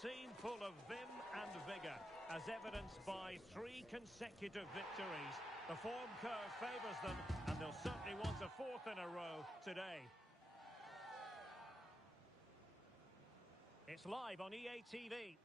team full of vim and vigour, as evidenced by 3 consecutive victories. The form curve favours them, and they'll certainly want a 4th in a row today. It's live on EA TV.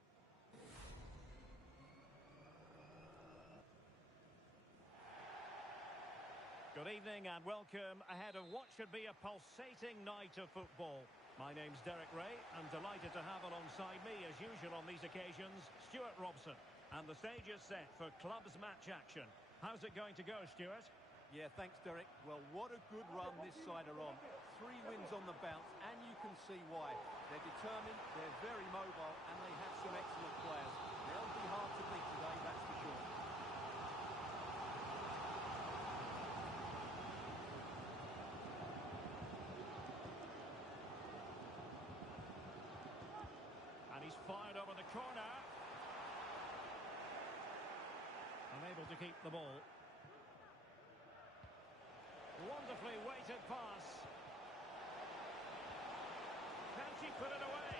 Good evening and welcome ahead of what should be a pulsating night of football. My name's Derek Ray. I'm delighted to have alongside me, as usual on these occasions, Stuart Robson. And the stage is set for clubs match action. How's it going to go, Stuart? Yeah, thanks, Derek. Well, what a good run this side are on. 3 wins on the bounce, and you can see why. They're determined, they're very mobile, and they have some excellent players. They'll be hard to beat today, that's for sure. And he's fired over the corner. Unable to keep the ball. Wonderfully weighted pass. Can she put it away?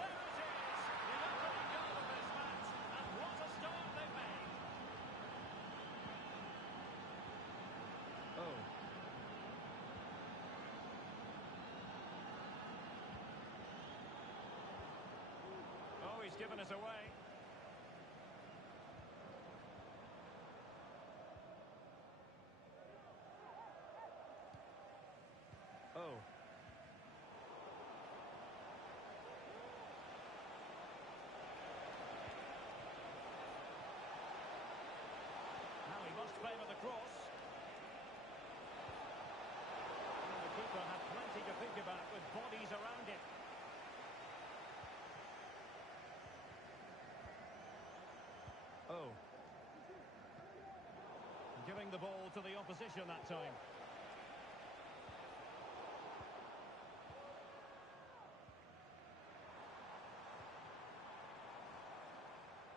There it is! The opening goal of this match. And what a start they've made. Oh. Oh, he's given us away. Oh. Now he must favour the cross. And the keeper had plenty to think about with bodies around it. Oh. Giving the ball to the opposition that time.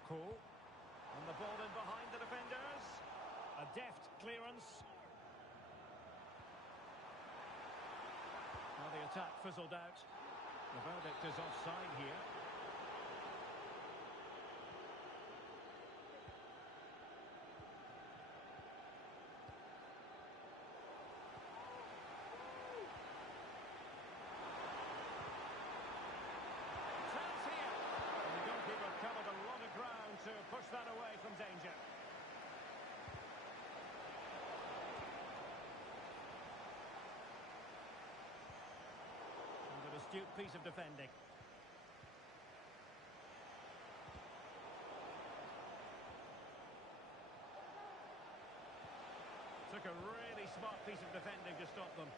Cool. And the ball in behind the defenders. A deft clearance. Now the attack fizzled out. The verdict is offside here. Covered a lot of ground to push that away from danger. And an astute piece of defending. Took a really smart piece of defending to stop them.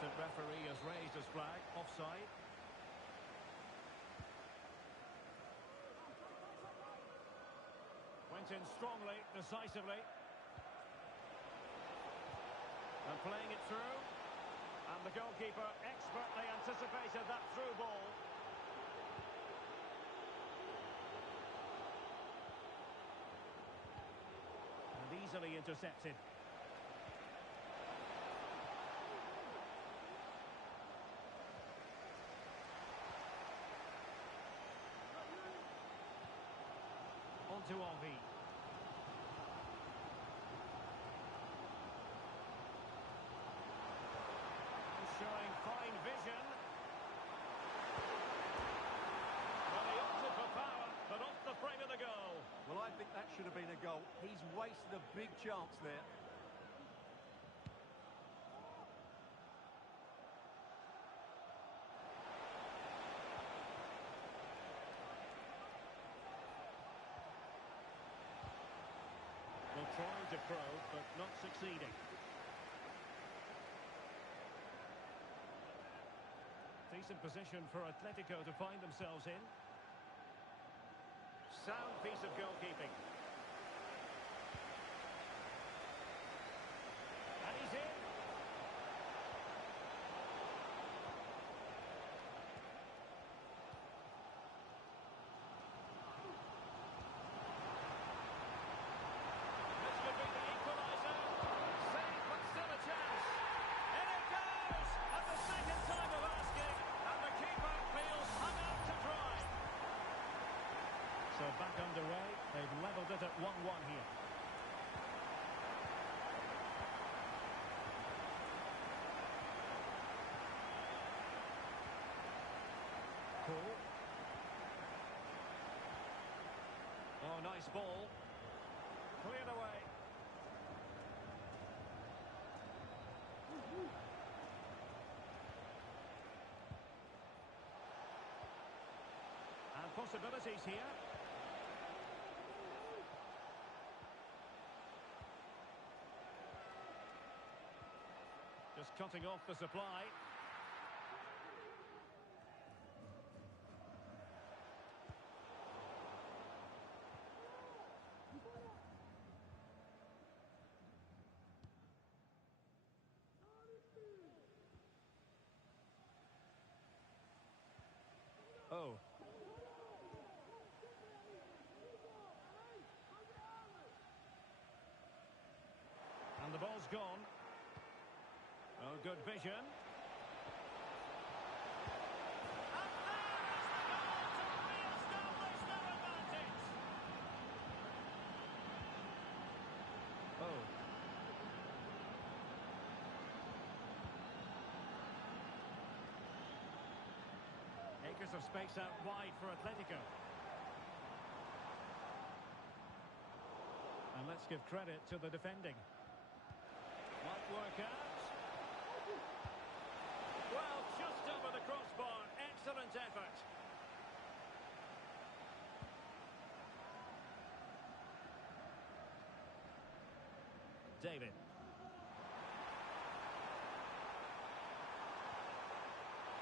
The referee has raised his flag, offside. Went in strongly, decisively. And playing it through. And the goalkeeper expertly anticipated that through ball. And easily intercepted. On to Olvi. Showing fine vision. Well, he opted for power, but off the frame of the goal. Well, I think that should have been a goal. He's wasted a big chance there. Well, trying to probe, but not succeeding. Decent position for Atletico to find themselves in. Sound piece of goalkeeping. And he's in. held it at 1-1 here. Cool. Oh, nice ball. Cleared away. And possibilities here. Just cutting off the supply. Oh. And the ball's gone. Oh, good vision. And there's the goal to re-establish their advantage. Oh. Acres of space out wide for Atletico. And let's give credit to the defending. Might work out. Well, just over the crossbar. Excellent effort. David.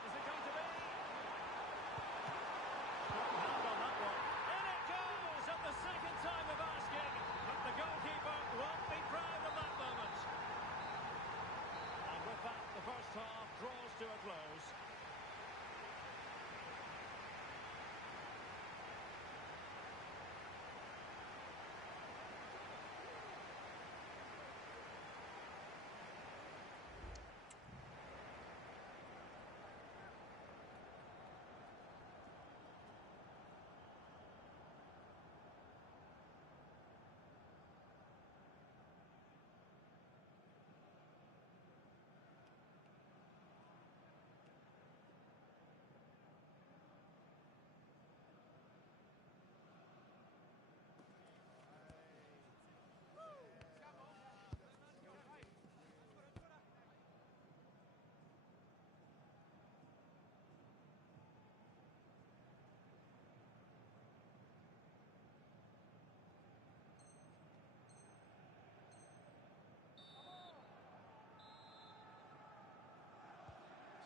Is it going to be? Strong hand on that one. In it goes at the second time of asking. But the goalkeeper won't be proud of that moment. And with that, the first half draws to a close.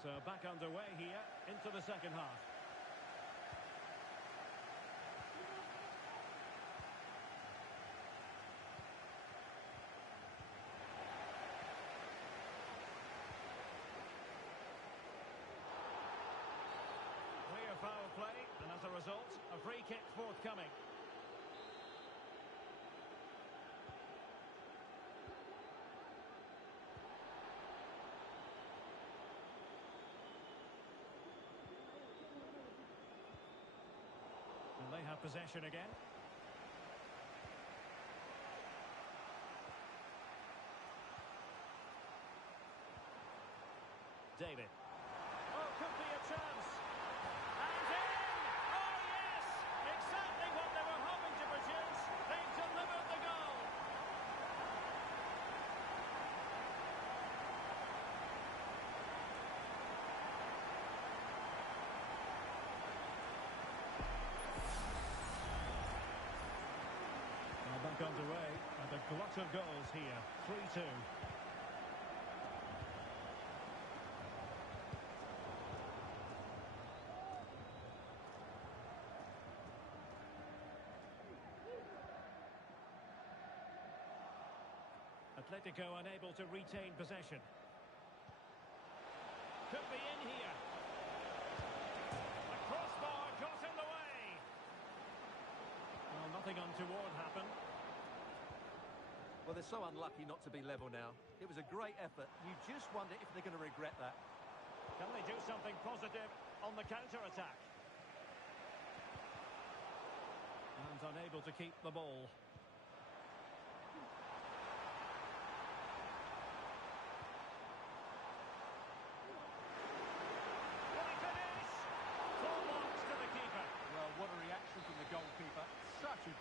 So back underway here into the second half. Clear foul play, and as a result, a free kick forthcoming. They have possession again. David. Oh, could be a chance. And in! Oh, yes! Exactly what they were hoping to produce. They've delivered the goal. Back underway, and a glut of goals here. 3-2. Atletico unable to retain possession. Could be in here. The crossbar got in the way. Well, nothing untoward happened. Well, they're so unlucky not to be level now. It was a great effort. You just wonder if they're going to regret that. Can they do something positive on the counter-attack? And unable to keep the ball.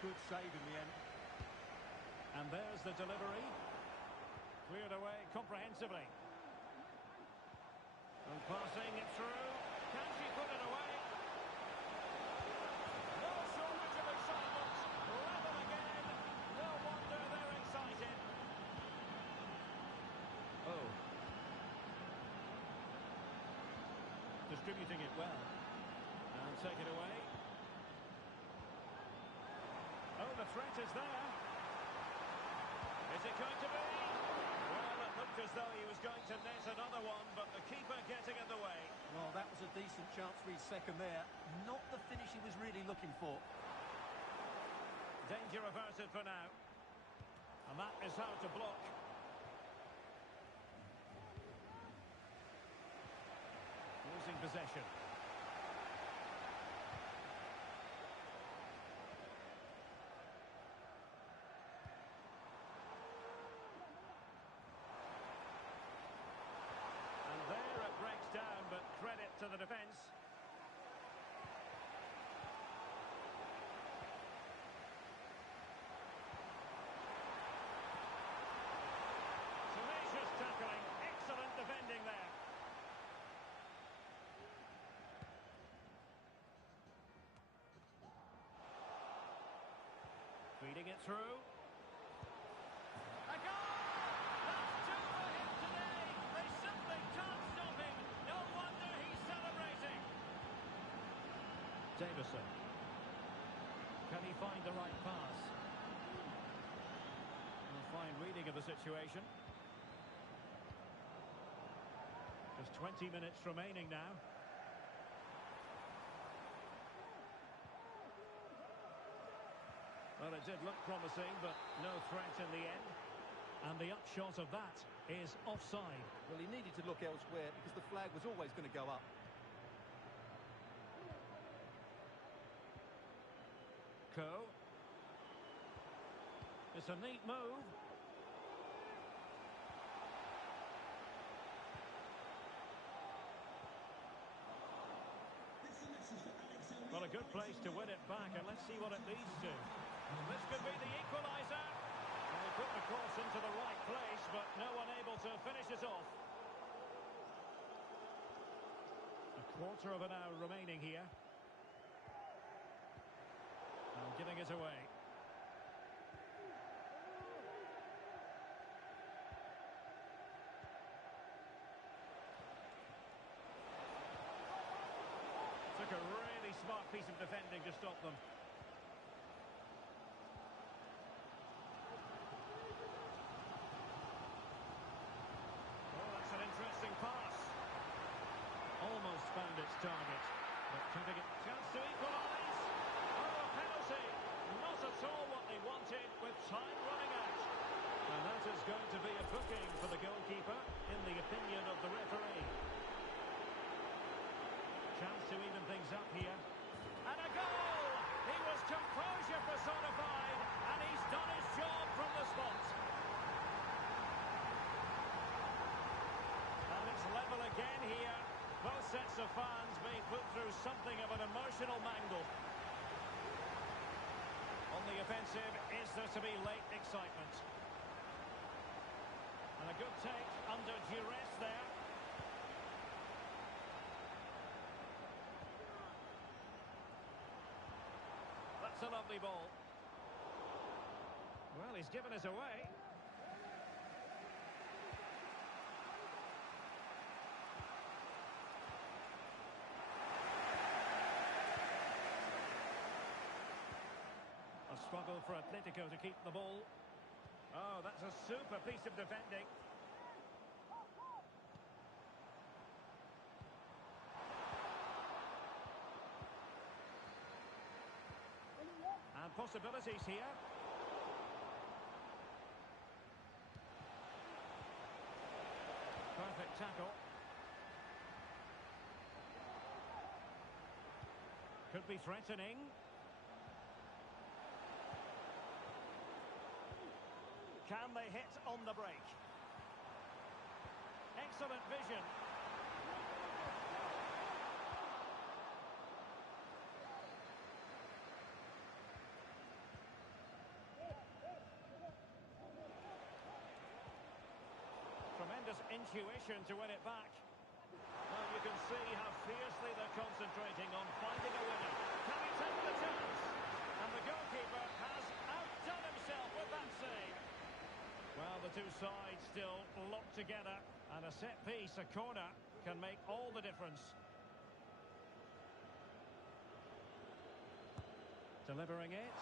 good save in the end. And there's the delivery. Cleared away comprehensively. And passing it through. Can she put it away? No shortage of excitement. Level again. No wonder they're excited. Oh. Distributing it well. And take it away. Oh, the threat is there. Is it going to be? Well, it looked as though he was going to net another one, but the keeper getting in the way. Well, that was a decent chance for his second there. Not the finish he was really looking for. Danger averted for now. And that is how to block. Losing possession. Down, but credit to the defence. Tenacious tackling, excellent defending there. Feeding it through. A goal! That's two for him today. They simply can't stop him. No wonder he's celebrating. Davison. Can he find the right pass? A fine reading of the situation. Just 20 minutes remaining now. Well, it did look promising, but no threat in the end. And the upshot of that is offside. Well, he needed to look elsewhere because the flag was always going to go up. Coe. It's a neat move. Well, a good place to win it back, and let's see what it leads to. This could be the equaliser. Well, he put the cross into the right place, but no one able to finish it off. A quarter of an hour remaining here. And giving it away. Took a really smart piece of defending to stop them. Oh, that's an interesting pass. Almost found its target. But can they get a chance to equalise? Oh, a penalty. Not at all what they wanted with time running out. And that is going to be a booking for the goalkeeper, in the opinion of the referee. Chance to even things up here. And a goal! He was composure personified, and he's done his job from the spot. And it's level again here. Both sets of fans being put through something of an emotional mangle. On the offensive, is there to be late excitement? And a good take under duress there. That's a lovely ball. Well, he's given us away. A struggle for Atletico to keep the ball. Oh, that's a super piece of defending. And possibilities here. Perfect tackle. Could be threatening. Can they hit on the break? Excellent vision. intuition to win it back. Well, you can see how fiercely they're concentrating on finding a winner. Can he take the chance? And the goalkeeper has outdone himself with that save. Well, the two sides still locked together, and a set piece, a corner, can make all the difference. Delivering it.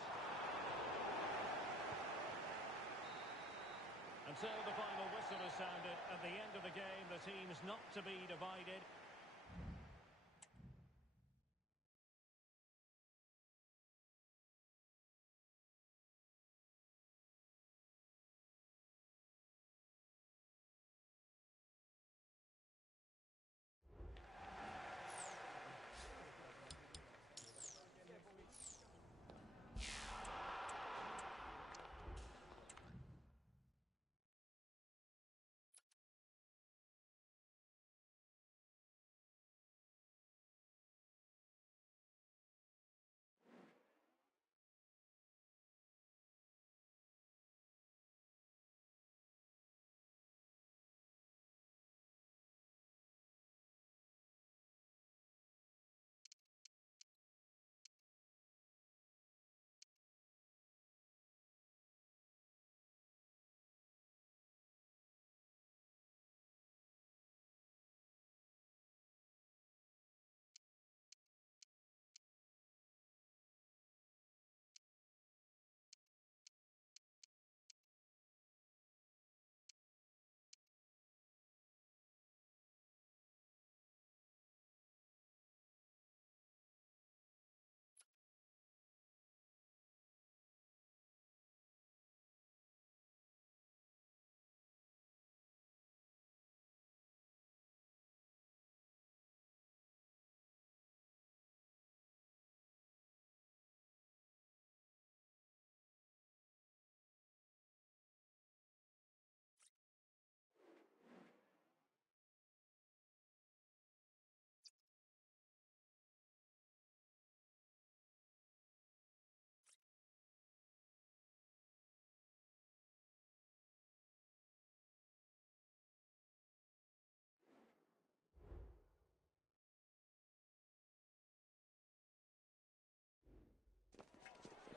Until the final whistle is sounded, at the end of the game, the team's not to be divided.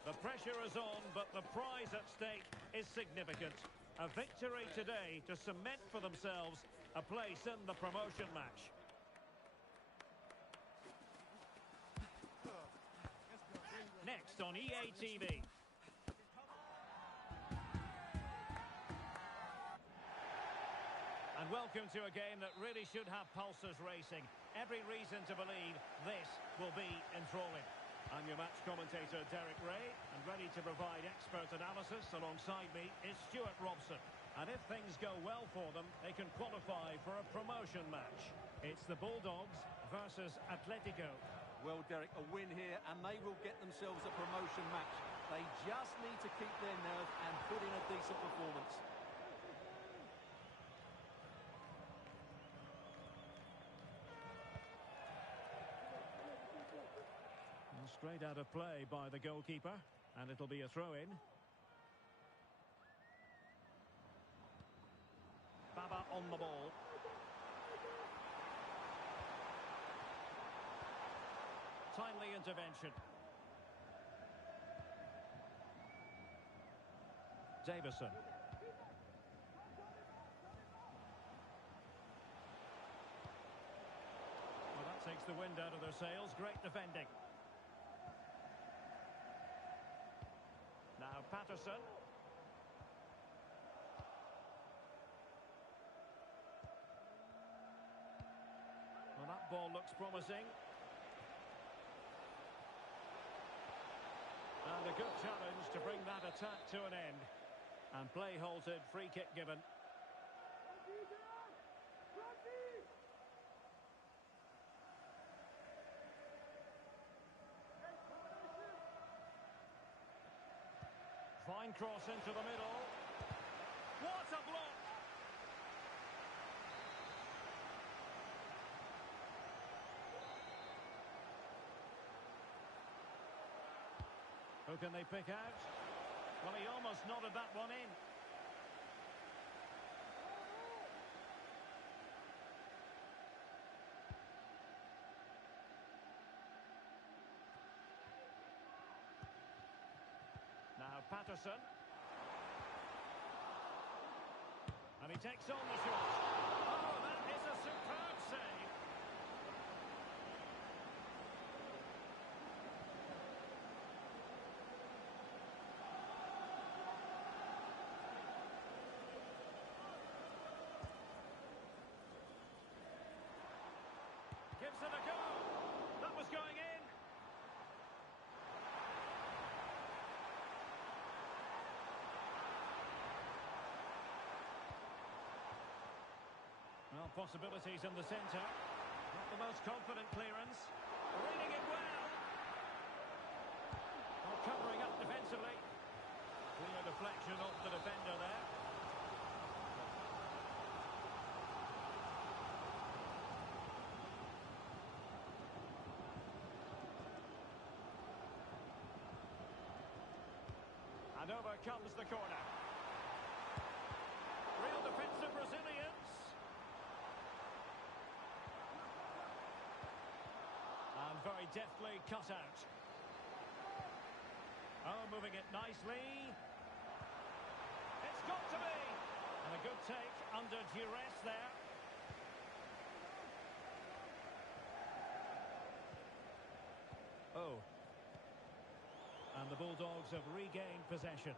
The pressure is on, but the prize at stake is significant. A victory today to cement for themselves a place in the promotion match. Next on EA TV. And welcome to a game that really should have pulses racing. Every reason to believe this will be enthralling. I'm your match commentator, Derek Ray, and ready to provide expert analysis alongside me is Stuart Robson. And if things go well for them, they can qualify for a promotion match. It's the Bulldogs versus Atletico. Well, Derek, a win here, and they will get themselves a promotion match. They just need to keep their nerve and put in a decent performance. Straight out of play by the goalkeeper, and it'll be a throw-in. Baba on the ball. Timely intervention. Davison. Well, that takes the wind out of their sails. Great defending. Now Patterson. Well, that ball looks promising. And a good challenge to bring that attack to an end. And play halted, free kick given. Fine cross into the middle. What a block! Who can they pick out? Well, he almost nodded that one in. Patterson. And he takes on the shot. Oh, that is a superb save. Gives it a go. That was going in. Well, possibilities in the centre. Not the most confident clearance. Reading it well. Oh, covering up defensively. Clear deflection off the defender there. And over comes the corner. Real defensive resilience. And very deftly cut out. Oh, moving it nicely. It's got to be. And a good take under duress there. Oh. And the Bulldogs have regained possession.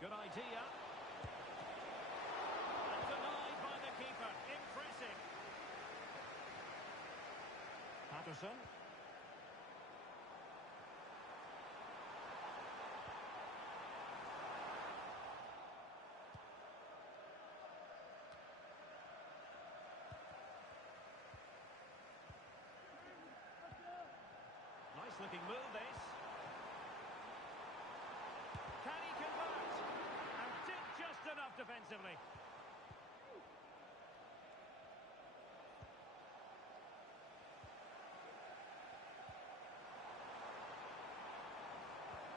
Good idea. And denied by the keeper. Impressive. Patterson. Nice looking move this. Can he convert? And did just enough defensively.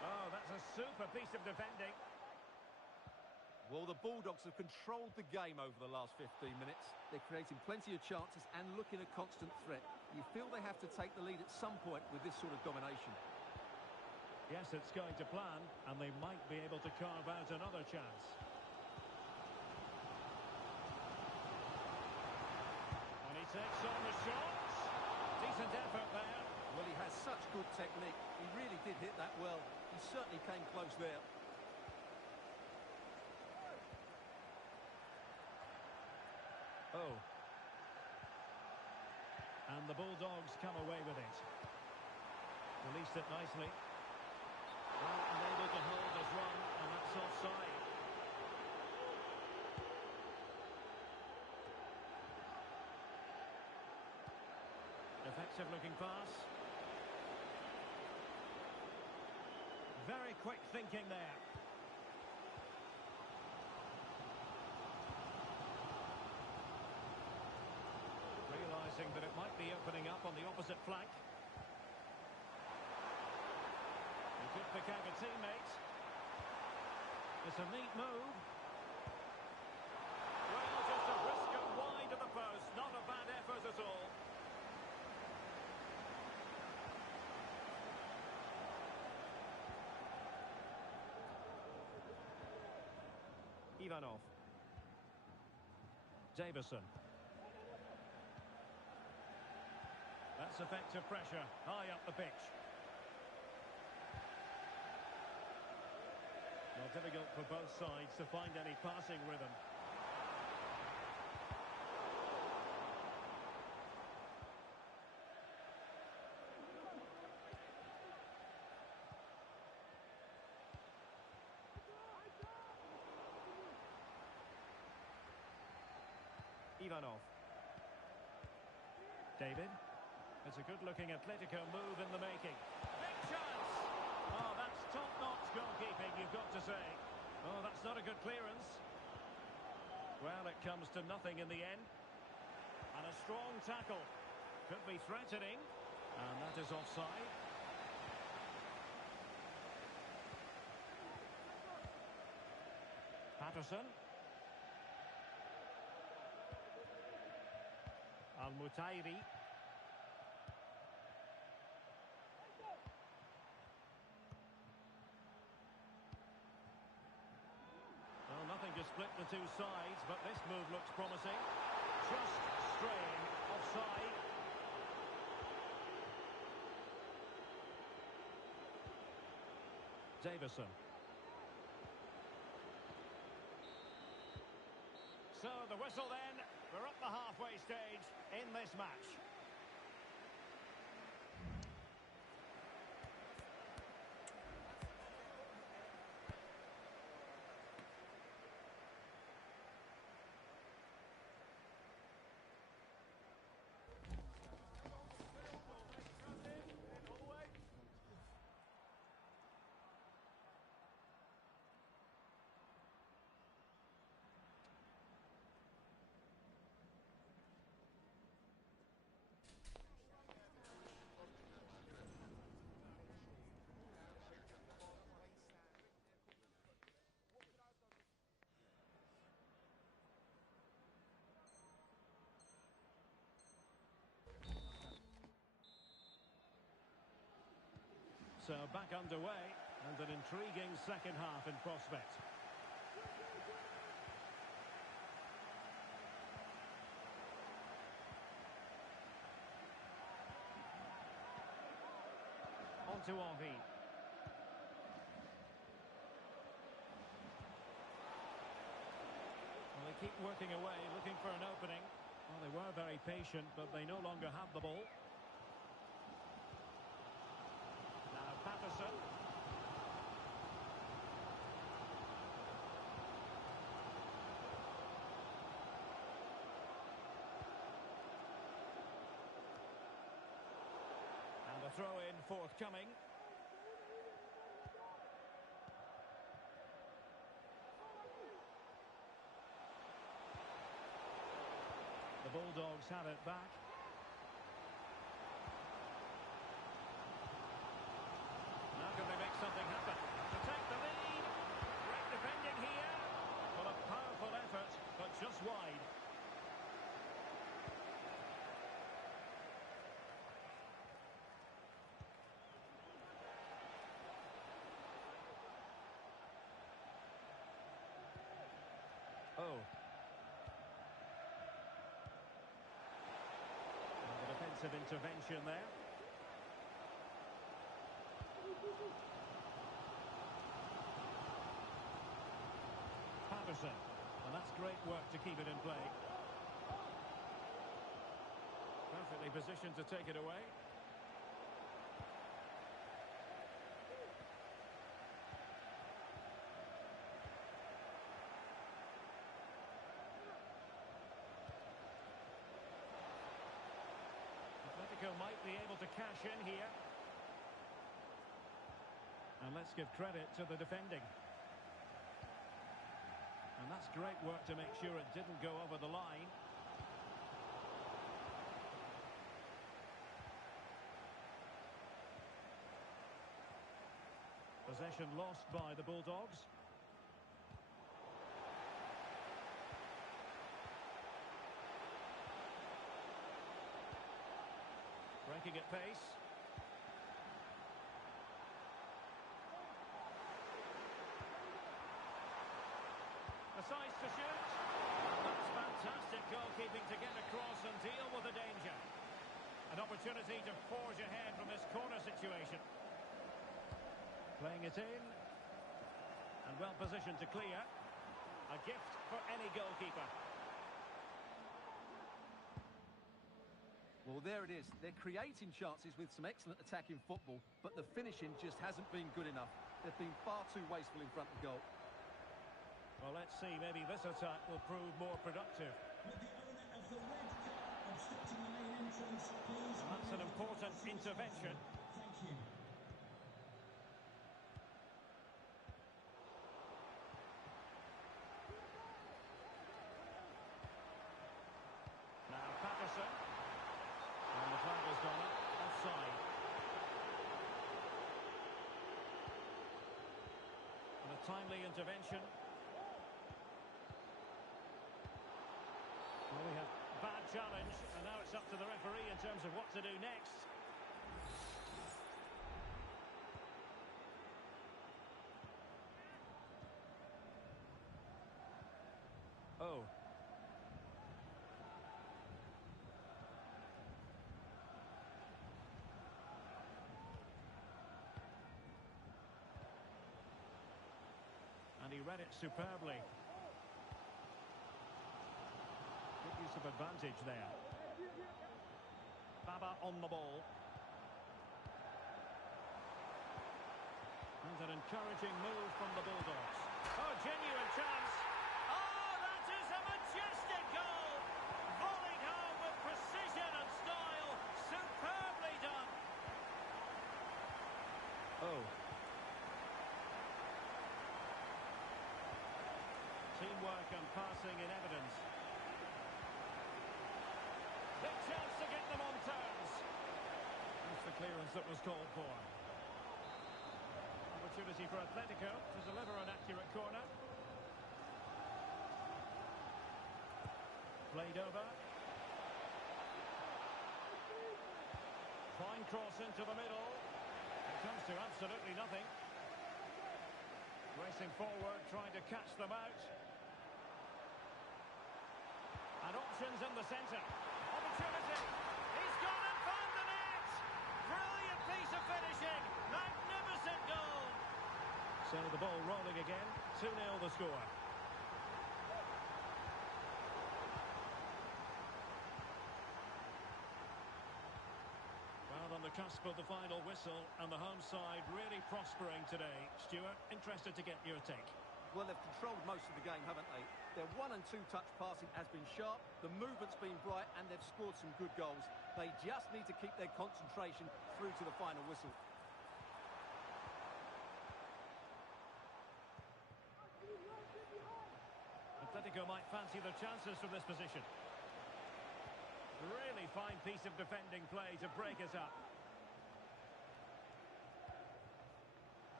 Oh, that's a super piece of defending. Well, the Bulldogs have controlled the game over the last 15 minutes. They're creating plenty of chances and looking a constant threat. You feel they have to take the lead at some point with this sort of domination. Yes, it's going to plan, and they might be able to carve out another chance. And he takes on the shot. Decent effort there. Well, he has such good technique. He really did hit that well. He certainly came close there. Oh. And the Bulldogs come away with it. Released it nicely. Well, unable to hold his run, and that's offside. Effective looking pass. Very quick thinking there. Realising that it might be opening up on the opposite flank. He could pick out a teammate. It's a neat move. Well, just a whisker wide of the post. Not a bad effort at all. Ivanov. Davison. That's effective pressure, high up the pitch. Well, difficult for both sides to find any passing rhythm. Ivanov. David. It's a good-looking Atletico move in the making. Big chance! Oh, that's top-notch goalkeeping, you've got to say. Oh, that's not a good clearance. Well, it comes to nothing in the end. And a strong tackle. Could be threatening. And that is offside. Patterson. Al-Mutairi. Well, nothing to split the two sides, but this move looks promising. Just straying offside. Davison. So the whistle then. We're up the halfway stage in this match. So back underway, and an intriguing second half in prospect. On to Henry. Well, they keep working away, looking for an opening. Well, they were very patient, but they no longer have the ball. Patterson. And the throw-in forthcoming. The Bulldogs have it back. How can they make something happen? To take the lead. Great defending here. Well, a powerful effort, but just wide. Oh. And the defensive intervention there. Patterson, and that's great work to keep it in play. Perfectly positioned to take it away. Atletico might be able to cash in here. And let's give credit to the defending. And that's great work to make sure it didn't go over the line. Possession lost by the Bulldogs. Breaking at pace. Decides to shoot. That's fantastic goalkeeping to get across and deal with the danger. An opportunity to forge ahead from this corner situation. Playing it in. And well positioned to clear. A gift for any goalkeeper. Well, there it is. They're creating chances with some excellent attacking football, but the finishing just hasn't been good enough. They've been far too wasteful in front of goal. Well, let's see. Maybe this attack will prove more productive. With the owner of the red car obstructing the main entrance, please. And that's an important intervention. Thank you. Now Patterson. And the flag has gone up. Offside. And a timely intervention. Well, we have bad challenge, and now it's up to the referee in terms of what to do next. Oh. And he read it superbly. Good use of advantage there. Baba on the ball. And an encouraging move from the Bulldogs. Oh, genuine chance. Oh, that is a majestic goal. Volleyed home with precision and style. Superbly done. Oh. Teamwork and passing in evidence. Big chance to get them on terms. That's the clearance that was called for. Opportunity for Atletico to deliver an accurate corner. Played over. Fine cross into the middle. It comes to absolutely nothing. Racing forward, trying to catch them out. And options in the centre. Opportunity. He's gone and found the net. Brilliant piece of finishing. Magnificent goal. So the ball rolling again. 2-0 the score. Well, on the cusp of the final whistle, and the home side really prospering today. Stuart, interested to get your take. Well, they've controlled most of the game, haven't they? Their 1- and 2-touch passing has been sharp, the movement's been bright, and they've scored some good goals. They just need to keep their concentration through to the final whistle. Atletico might fancy the chances from this position. Really fine piece of defending play to break us up.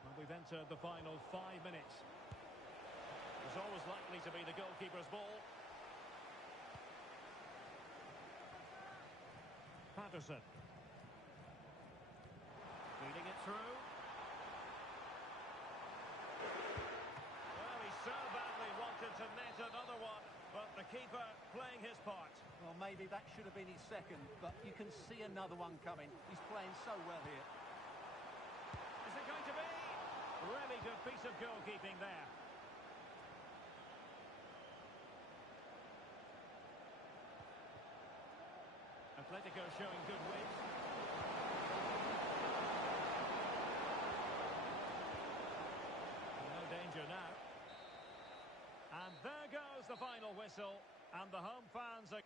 Well, we've entered the final 5 minutes. It's always likely to be the goalkeeper's ball. Patterson. Feeding it through. Well, he so badly wanted to net another one, but the keeper playing his part. Well, maybe that should have been his second, but you can see another one coming. He's playing so well here. Is it going to be? Really good piece of goalkeeping there. Atletico showing good width. No danger now. And there goes the final whistle, and the home fans are...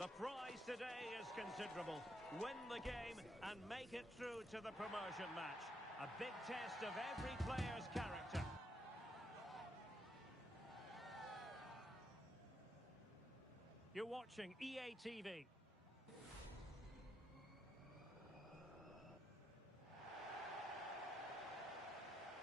The prize today is considerable. Win the game and make it through to the promotion match. A big test of every player's character. You're watching EA TV.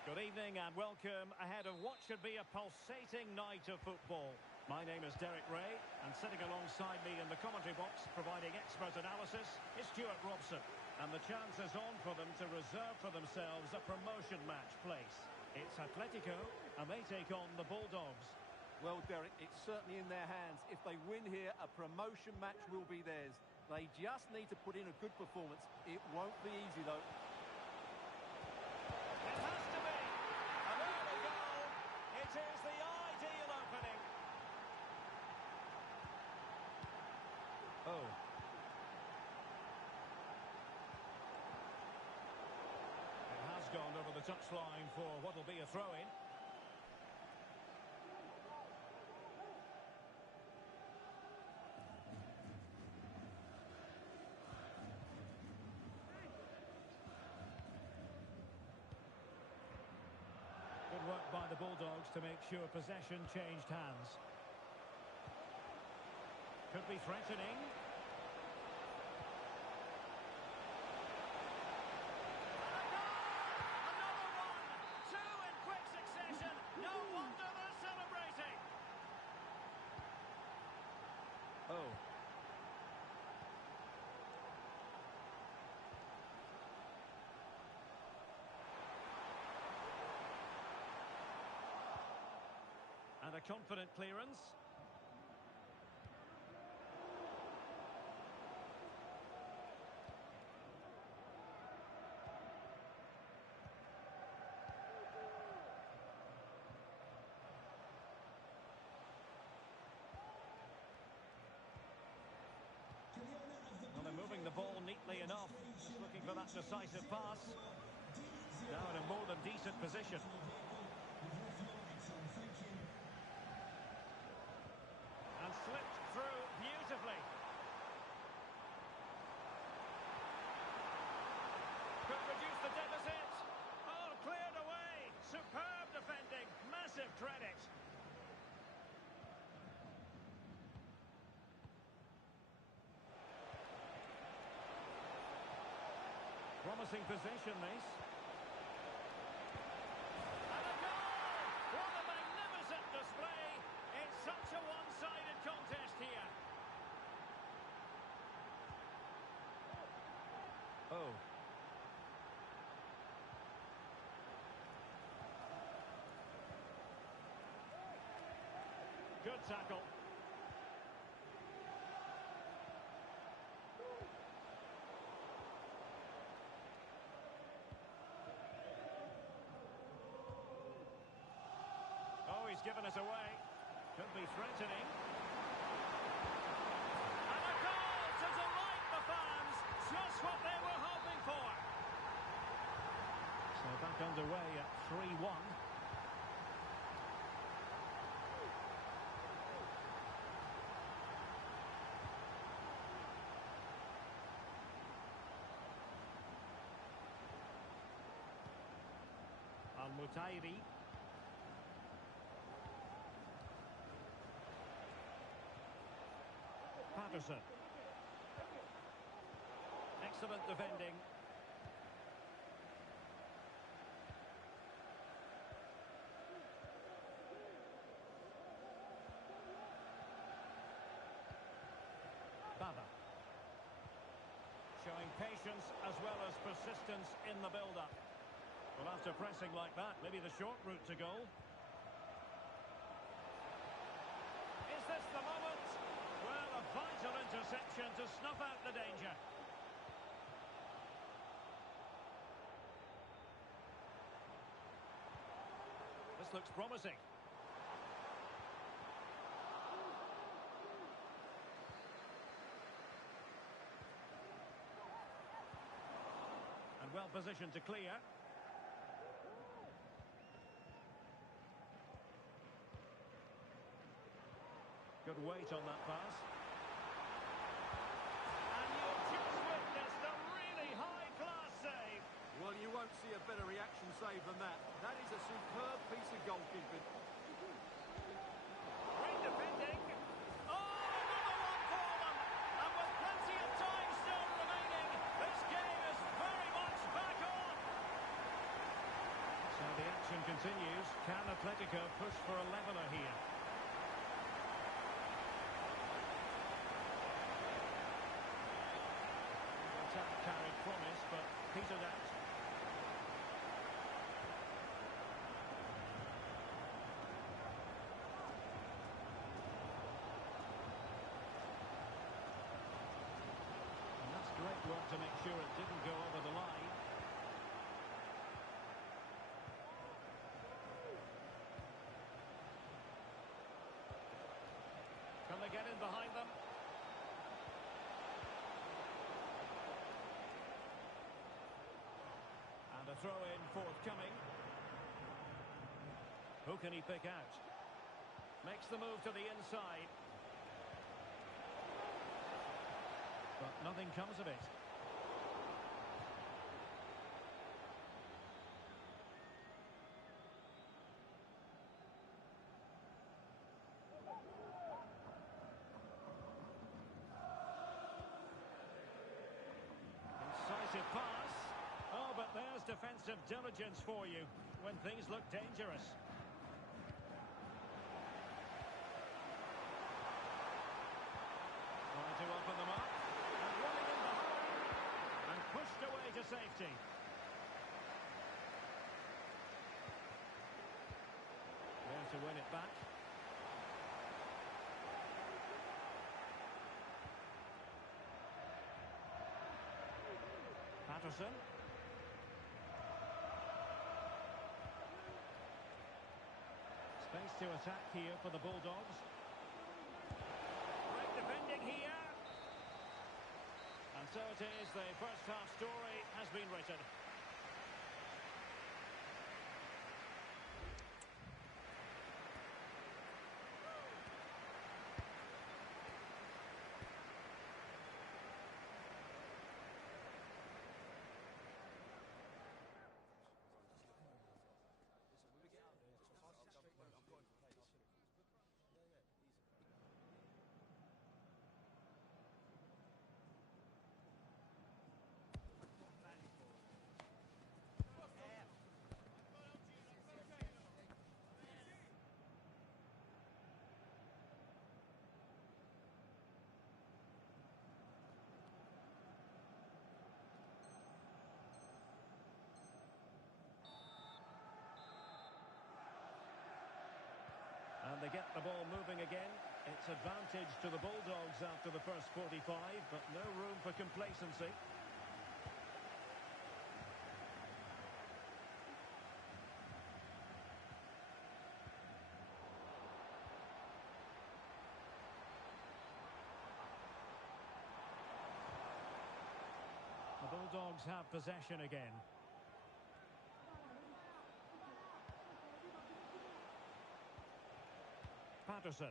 Good evening and welcome ahead of what should be a pulsating night of football. My name is Derek Ray, and sitting alongside me in the commentary box providing expert analysis is Stuart Robson. And the chance is on for them to reserve for themselves a promotion match place. It's Atletico, and they take on the Bulldogs. Well, Derek, it's certainly in their hands. If they win here, a promotion match will be theirs. They just need to put in a good performance. It won't be easy, though. It has to be. An early goal. It is the ideal opening. Oh. It has gone over the touchline for what will be a throw-in. Good work by the Bulldogs to make sure possession changed hands. Could be threatening. And a goal! Another one! Two in quick succession. No wonder they're celebrating. Oh. And a confident clearance. Well, they're moving the ball neatly enough. Just looking for that decisive pass. Now in a more than decent position. And slipped through beautifully. Could reduce the deficit. Oh, cleared away. Superb defending. Massive credit. Promising position, this. And a goal! What a magnificent display. It's such a one-sided contest here. Oh. Good tackle. Oh, he's given it away. Could be threatening. And a goal to delight the fans. Just what they were hoping for. So back underway at 3-1. Al-Mutairi. Patterson. Excellent defending. Baba. Showing patience as well as persistence in the build-up. Well, after pressing like that, maybe the short route to goal. Is this the moment? Well, a vital interception to snuff out the danger. This looks promising. And well positioned to clear. Good weight on that pass. save than that. That is a superb piece of goalkeeping. Great defending. Oh, another one for them. And with plenty of time still remaining, this game is very much back on. So the action continues. Can Atletico push for a leveller here? The attack carried promise, but petered out. Great work to make sure it didn't go over the line. Can they get in behind them? And a throw-in forthcoming. Who can he pick out? Makes the move to the inside. But nothing comes of it. Incisive pass. Oh, but there's defensive diligence for you when things look dangerous. Trying to open them up. Pushed away to safety. There to win it back. Patterson. Space to attack here for the Bulldogs. Great defending here. And so it is, the first half story has been written. And they get the ball moving again. It's advantage to the Bulldogs after the first 45, but no room for complacency. The Bulldogs have possession again. Patterson.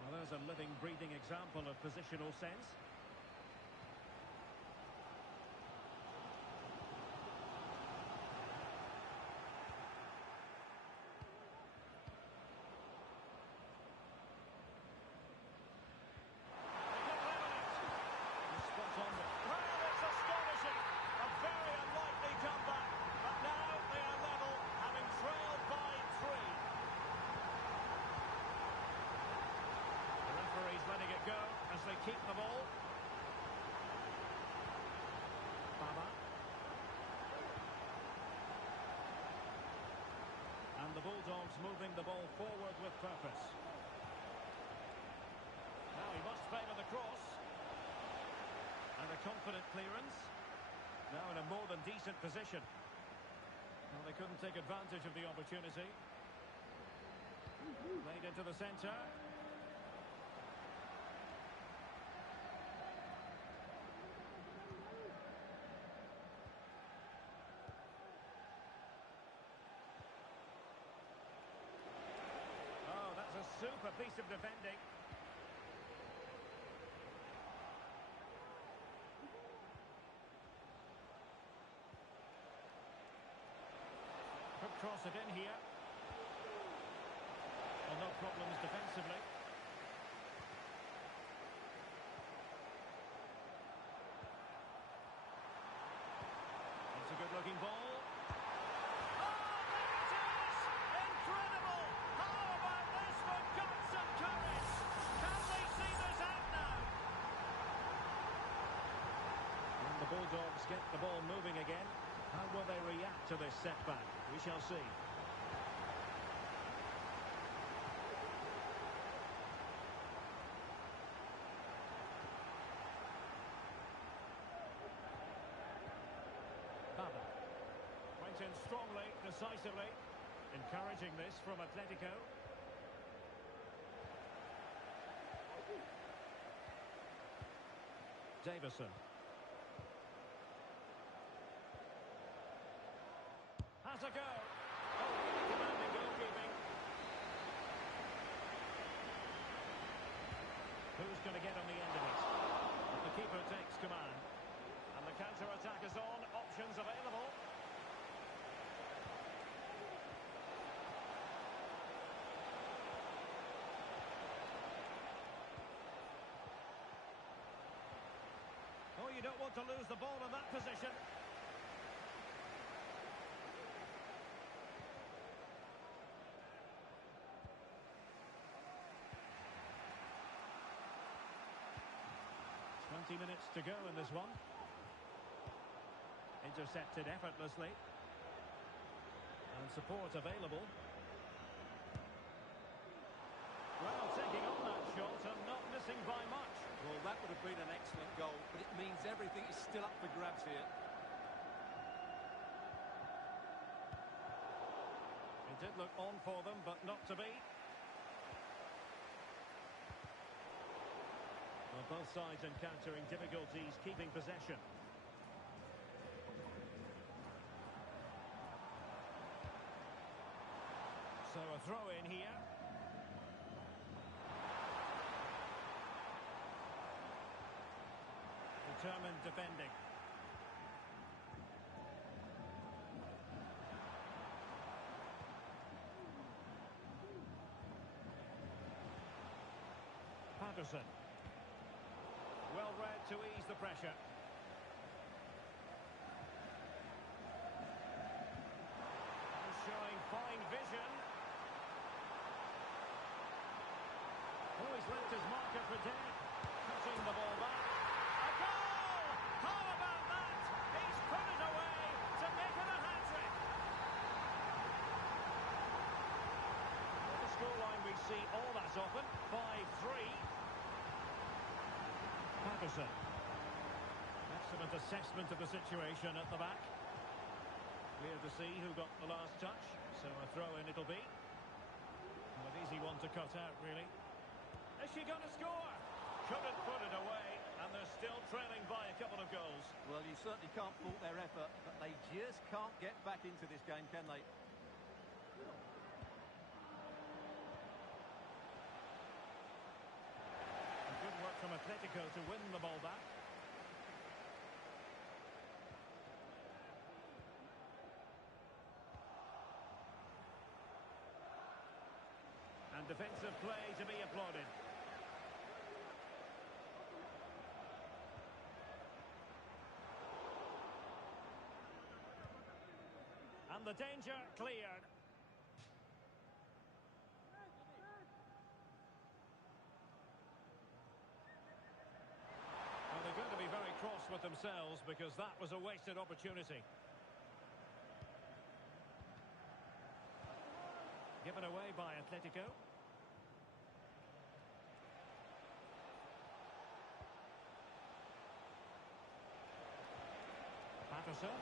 Well, there's a living, breathing example of positional sense. Spot on. Well, it's astonishing. A very unlikely comeback. But now they are level, having trailed by 3. The referee's letting it go as they keep the ball. Baba. And the Bulldogs moving the ball forward with purpose. Now he must favour the cross. And a confident clearance. Now in a more than decent position. Well, they couldn't take advantage of the opportunity. Played into the centre. Oh, that's a super piece of defending. cross it in here. Well, no problems defensively. It's a good-looking ball. Oh, there it is! Incredible! How about this for guts and courage? Can they see this out now? And the Bulldogs get the ball moving again. How will they react to this setback? We shall see. Went in strongly, decisively. Encouraging this from Atletico. Davison. Has a go. Oh, really commanding goalkeeping. Who's going to get on the end of it? But the keeper takes command. And the counter-attack is on. Options available. Oh, you don't want to lose the ball in that position. Minutes to go in this one. Intercepted effortlessly. And support available. Well, taking on that shot and not missing by much. Well, that would have been an excellent goal, but it means everything is still up for grabs here. It did look on for them, but not to be. Well, both sides encountering difficulties keeping possession. So a throw in here. Determined defending. Patterson. Well read to ease the pressure. And showing fine vision. Oh, he's left his marker for dead. Cutting the ball back. A goal! How about that? He's put it away to make it a hat-trick. The scoreline we see all that often. 5-3. Patterson. Excellent assessment of the situation at the back. Clear to see who got the last touch. So a throw-in it'll be. An easy one to cut out, really. Is she going to score? Couldn't put it away, and they're still trailing by a couple of goals. Well, you certainly can't fault their effort, but they just can't get back into this game, can they? Good work from Atletico to win the ball back. And defensive play to be applauded. And the danger cleared. Well, they're going to be very cross with themselves because that was a wasted opportunity. Given away by Atletico. Patterson.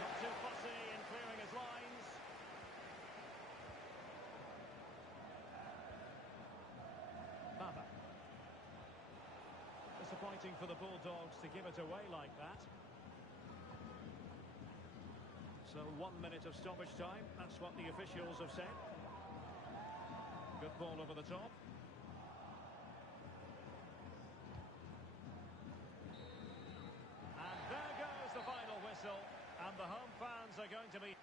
Not too fussy in clearing his lines. Baba. Disappointing for the Bulldogs to give it away like that. So 1 minute of stoppage time. That's what the officials have said. Good ball over the top. And there goes the final whistle. And the home fans are going to be...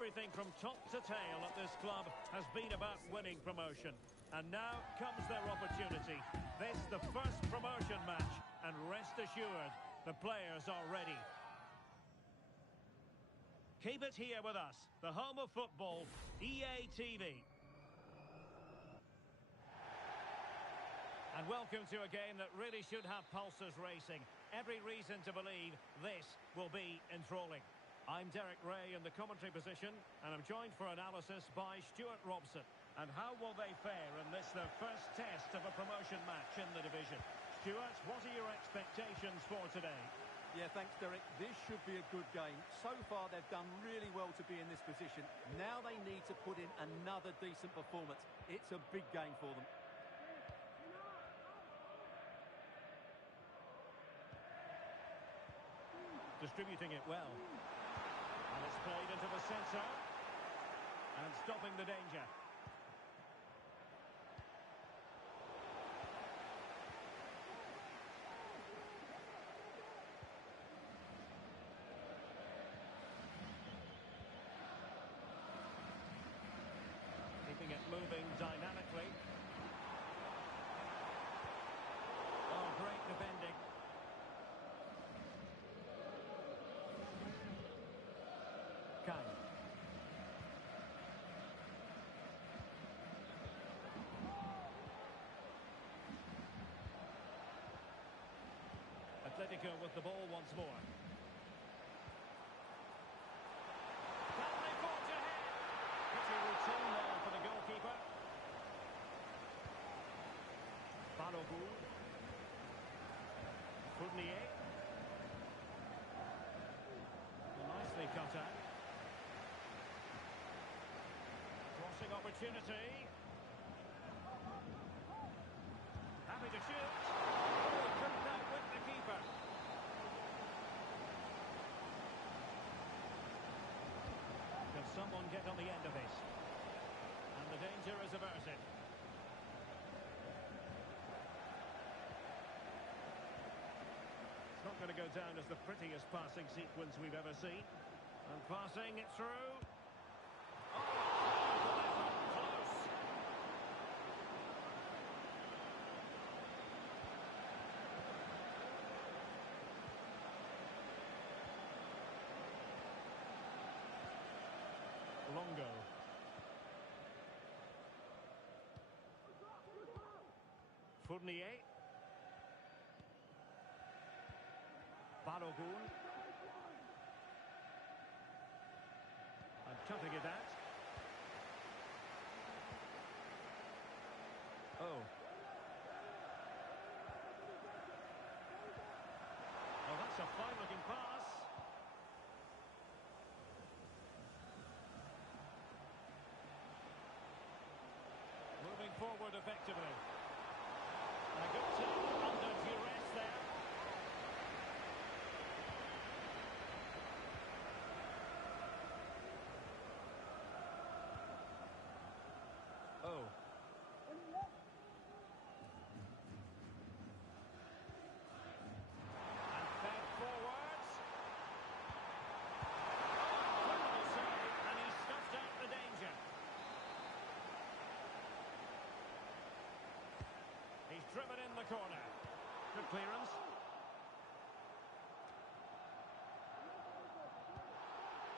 Everything from top to tail at this club has been about winning promotion. And now comes their opportunity. This the first promotion match, and rest assured, the players are ready. Keep it here with us, the home of football, EA TV. And welcome to a game that really should have pulses racing. Every reason to believe this will be enthralling. I'm Derek Ray in the commentary position, and I'm joined for analysis by Stuart Robson. And how will they fare in this, their first test of a promotion match in the division? Stuart, what are your expectations for today? Yeah, thanks, Derek. This should be a good game. So far, they've done really well to be in this position. Now they need to put in another decent performance. It's a big game for them. Distributing it well. And it's played into the centre. And stopping the danger. Keeping it moving dynamically. Oh, great defending. Kane. Atletico with the ball once more. Lovely forge ahead. Pretty routine there for the goalkeeper. Balogun. Fournier. Nicely cut out. Crossing opportunity. Happy to shoot. Oh, couldn't outwit the keeper. Can someone get on the end of this? And the danger is averted. It's not going to go down as the prettiest passing sequence we've ever seen. And passing it through. Longo. Fournier. Balogun. And cutting it out. Oh. Oh, that's a fine-looking pass. Moving forward effectively. And a good tackle under duress there. Oh. And fed forwards. Criminal save, and he stuffed out the danger. He's driven in the corner. Good clearance.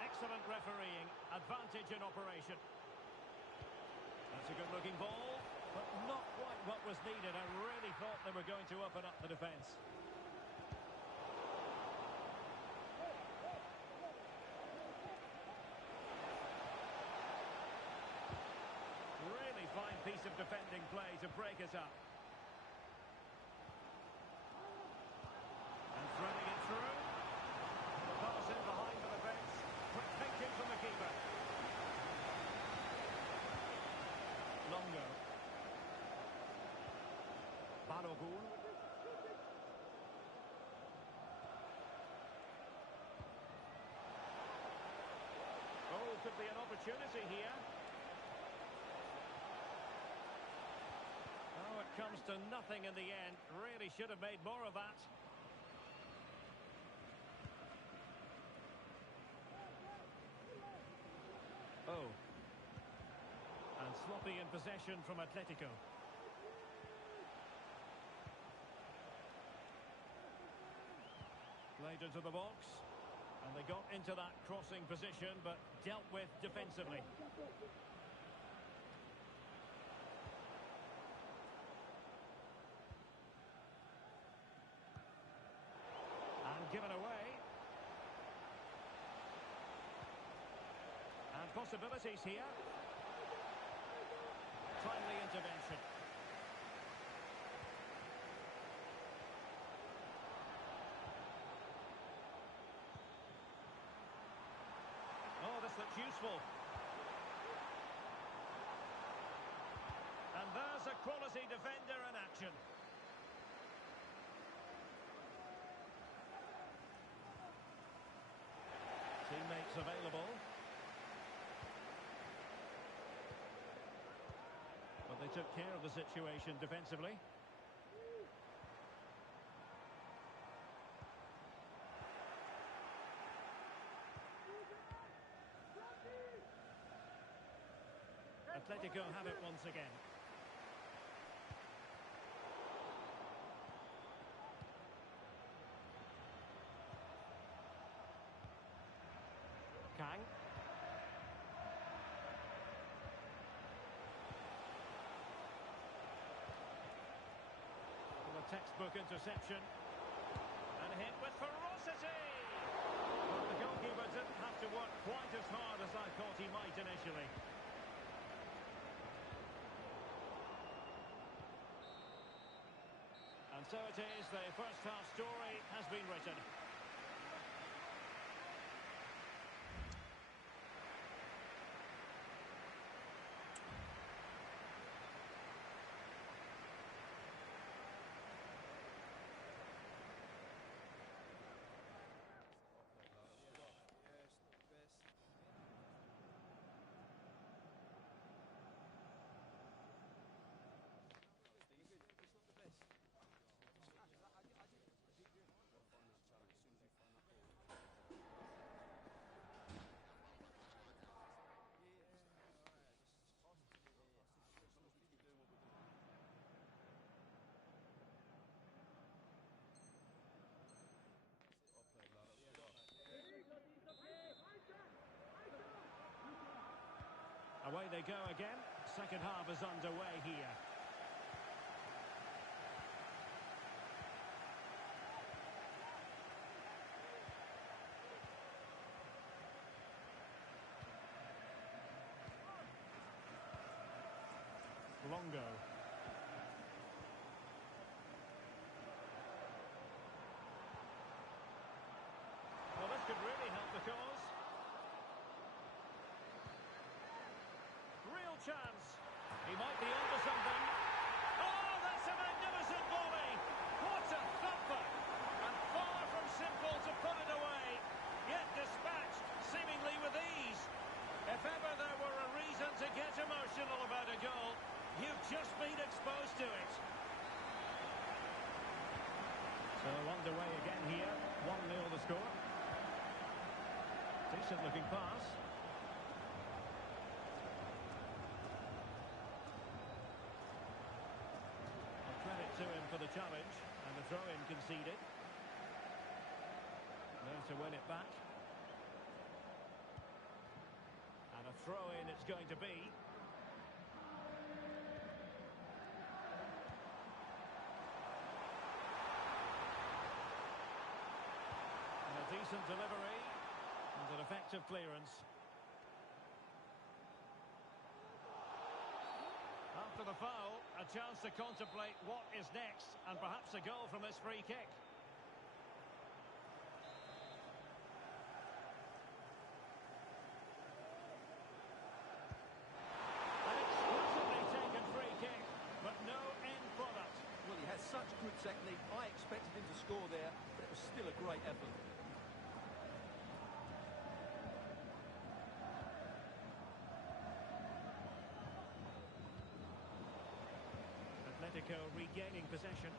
Excellent refereeing. Advantage in operation. That's a good-looking ball, but not quite what was needed. I really thought they were going to open up the defence. Really fine piece of defending play to break us up. And threading it through. The pass in behind the defence. Quick thinking from the keeper. Longo. Balogun. Oh, could be an opportunity here. Oh, it comes to nothing in the end. Really should have made more of that. possession from Atletico. Played into the box. And they got into that crossing position, but dealt with defensively. And given away. And possibilities here. Timely intervention. Oh, this looks useful. And there's a quality defender in action. Teammates available. But they took care of the situation defensively. Atletico have it once again. Kang. Well, a textbook interception. And hit with ferocity! But the goalkeeper didn't have to work quite as hard as I thought he might initially. And so it is, the first half story has been written. Away they go again. Second half is underway here. Longo. Well, this could really help the cause. Real chance. He might be onto something. Oh, that's a magnificent volley. What a thumper. And far from simple to put it away. Yet dispatched, seemingly with ease. If ever there were a reason to get emotional about a goal, you've just been exposed to it. So underway again here. 1-0 the score. Decent looking pass. Credit to him for the challenge, and the throw-in conceded. There to win it back. And a throw-in it's going to be. And a decent delivery, and an effective clearance. After the foul, a chance to contemplate what is next, and perhaps a goal from this free kick. An exquisitely taken free kick, but no end product. Well, he has such good technique. I expected him to score there, but it was still a great effort. Atletico regaining possession.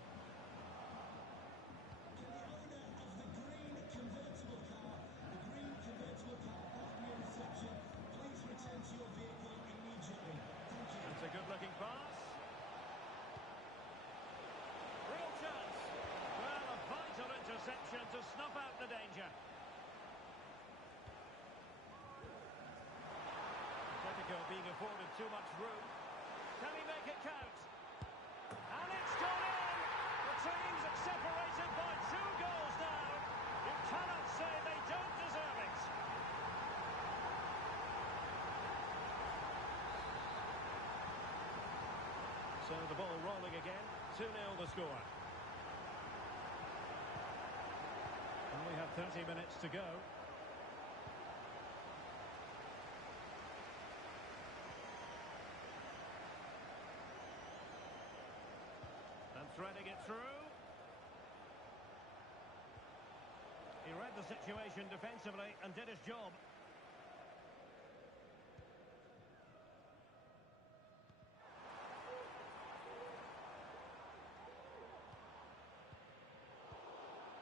Can the owner of the green convertible car after your reception, please return to your vehicle immediately. Thank you. That's a good position to snuff out the danger. Atletico being afforded too much room. Can he make it count? And it's gone in! The team's separated by 2 goals now. You cannot say they don't deserve it. So the ball rolling again. 2-0 the score. And we have 30 minutes to go. And threading it through. He read the situation defensively and did his job.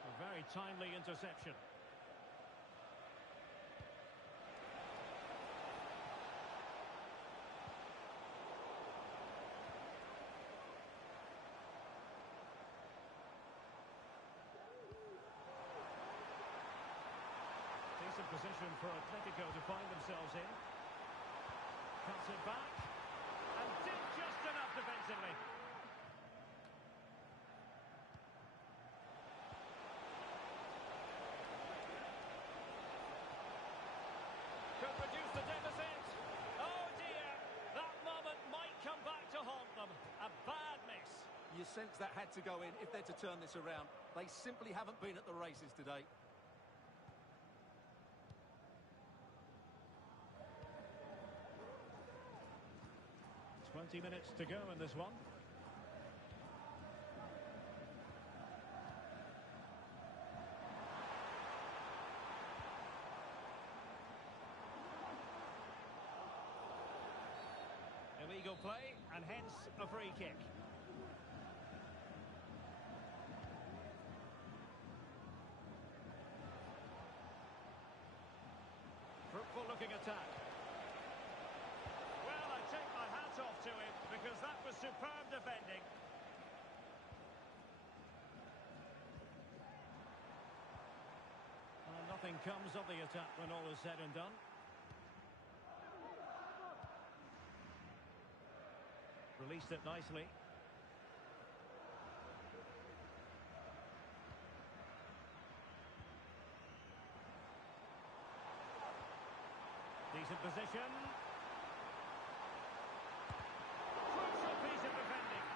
A very timely interception. Decent position for Atletico to find themselves in. Cuts it back. And did just enough defensively. Could reduce the deficit. Oh dear. That moment might come back to haunt them. A bad miss. You sense that had to go in if they're to turn this around. They simply haven't been at the races today. 20 minutes to go in this one. Illegal play, and hence a free kick. Fruitful looking attack. Well, I take my hat off to him because that was superb defending. Well, nothing comes of the attack when all is said and done. Released it nicely. Decent position. Crucial piece of defending.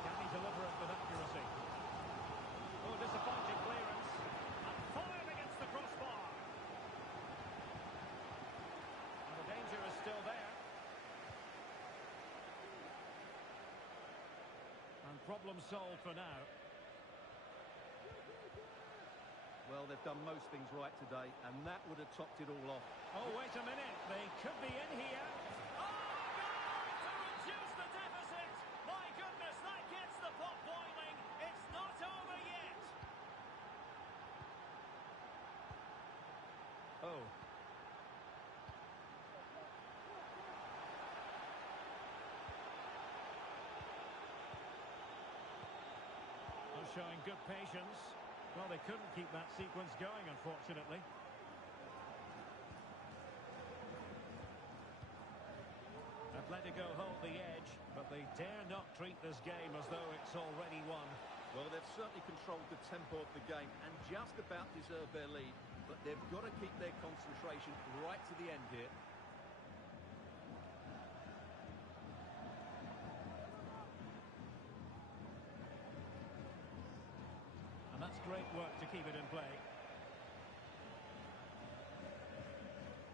Can he deliver it with accuracy? Oh, disappointing clearance. And fired against the crossbar. And the danger is still there. And problem solved for now. Well, they've done most things right today, and that would have topped it all off. Oh, wait a minute. They could be in here. Oh, goal to reduce the deficit. My goodness, that gets the pot boiling. It's not over yet. Oh. Well, showing good patience. Well, they couldn't keep that sequence going, unfortunately. Atletico hold the edge, but they dare not treat this game as though it's already won. Well, they've certainly controlled the tempo of the game and just about deserved their lead, but they've got to keep their concentration right to the end here. And that's great work to keep it in play.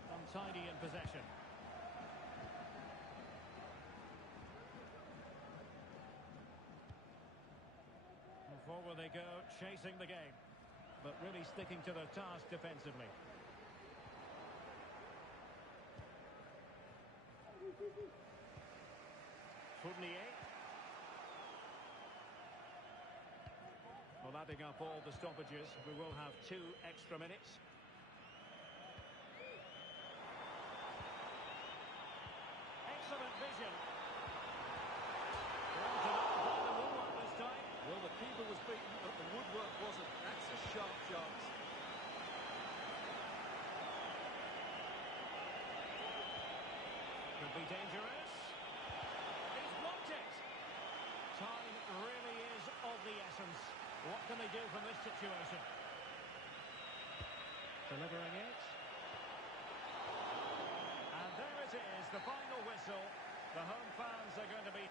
Untidy in possession. And forward they go, chasing the game, but really sticking to their task defensively. Fournier. Well, adding up all the stoppages, we will have 2 extra minutes. Excellent vision. Well done. Could be dangerous. He's blocked it. Time really is of the essence. What can they do from this situation? Delivering it. And there it is, the final whistle. The home fans are going to be...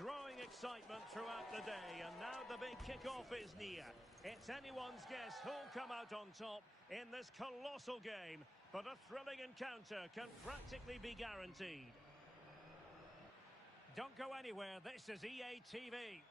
Growing excitement throughout the day, and now the big kick-off is near. It's anyone's guess who'll come out on top in this colossal game, but a thrilling encounter can practically be guaranteed. Don't go anywhere, this is EA TV.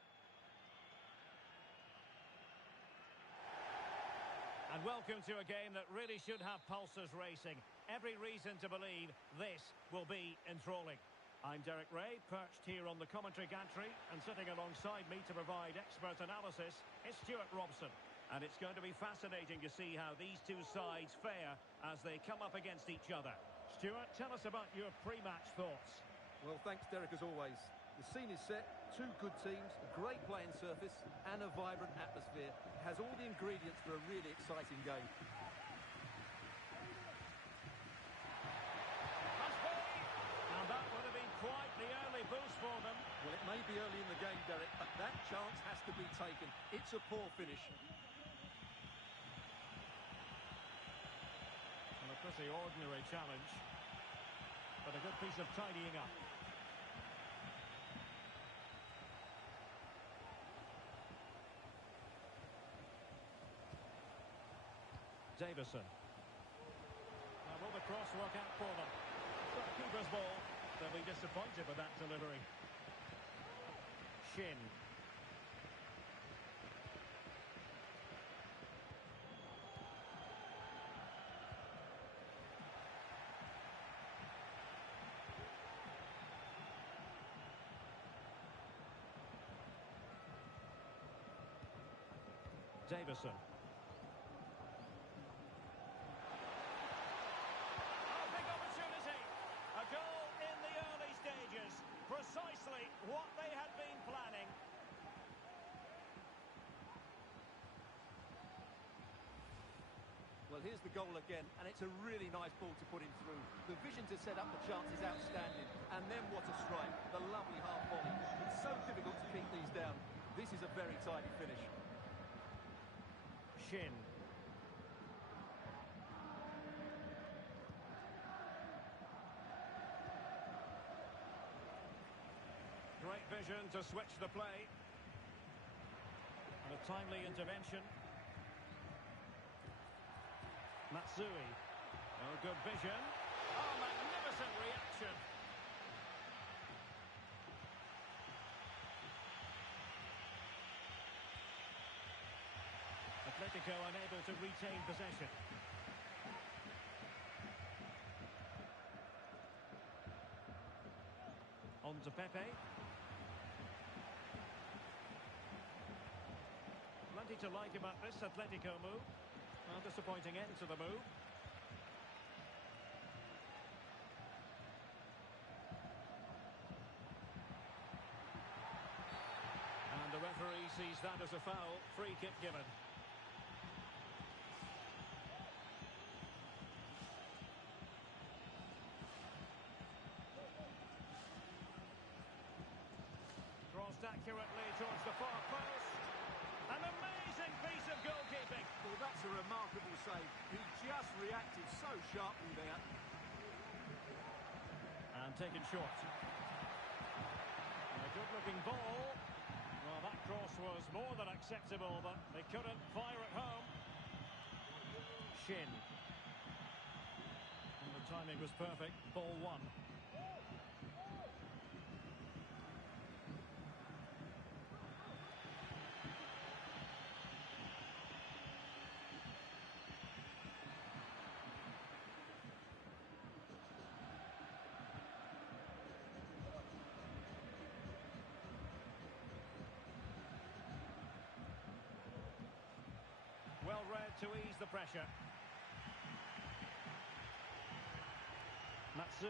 And welcome to a game that really should have pulses racing. Every reason to believe this will be enthralling. I'm Derek Ray, perched here on the commentary gantry, and sitting alongside me to provide expert analysis is Stuart Robson. And it's going to be fascinating to see how these two sides fare as they come up against each other. Stuart, tell us about your pre-match thoughts. Well, thanks, Derek, as always. The scene is set, two good teams, a great playing surface, and a vibrant atmosphere. It has all the ingredients for a really exciting game. Quite the early boost for them. Well, it may be early in the game, Derek, but that chance has to be taken. It's a poor finish. Well, a pretty ordinary challenge, but a good piece of tidying up. Davison. Now, will the cross work out for them? Got a keeper's ball. They'll be disappointed with that delivery. Shin. Davison. Precisely what they had been planning. Well, here's the goal again, and it's a really nice ball to put him through. The vision to set up the chance is outstanding, and then what a strike, the lovely half volley. It's so difficult to keep these down. This is a very tidy finish. Shin. Great vision to switch the play. And a timely intervention. Matsui. Oh, good vision. Oh, magnificent reaction. Atletico unable to retain possession. On to Pepe. Plenty to like about this Atletico move. A disappointing end to the move. And the referee sees that as a foul. Free kick given. accurately towards the far post. An amazing piece of goalkeeping. Well, that's a remarkable save. He just reacted so sharply there. And taken short. And a good-looking ball. Well, that cross was more than acceptable, but they couldn't fire it home. Shin. And the timing was perfect. Ball one. Well read to ease the pressure. Matsui.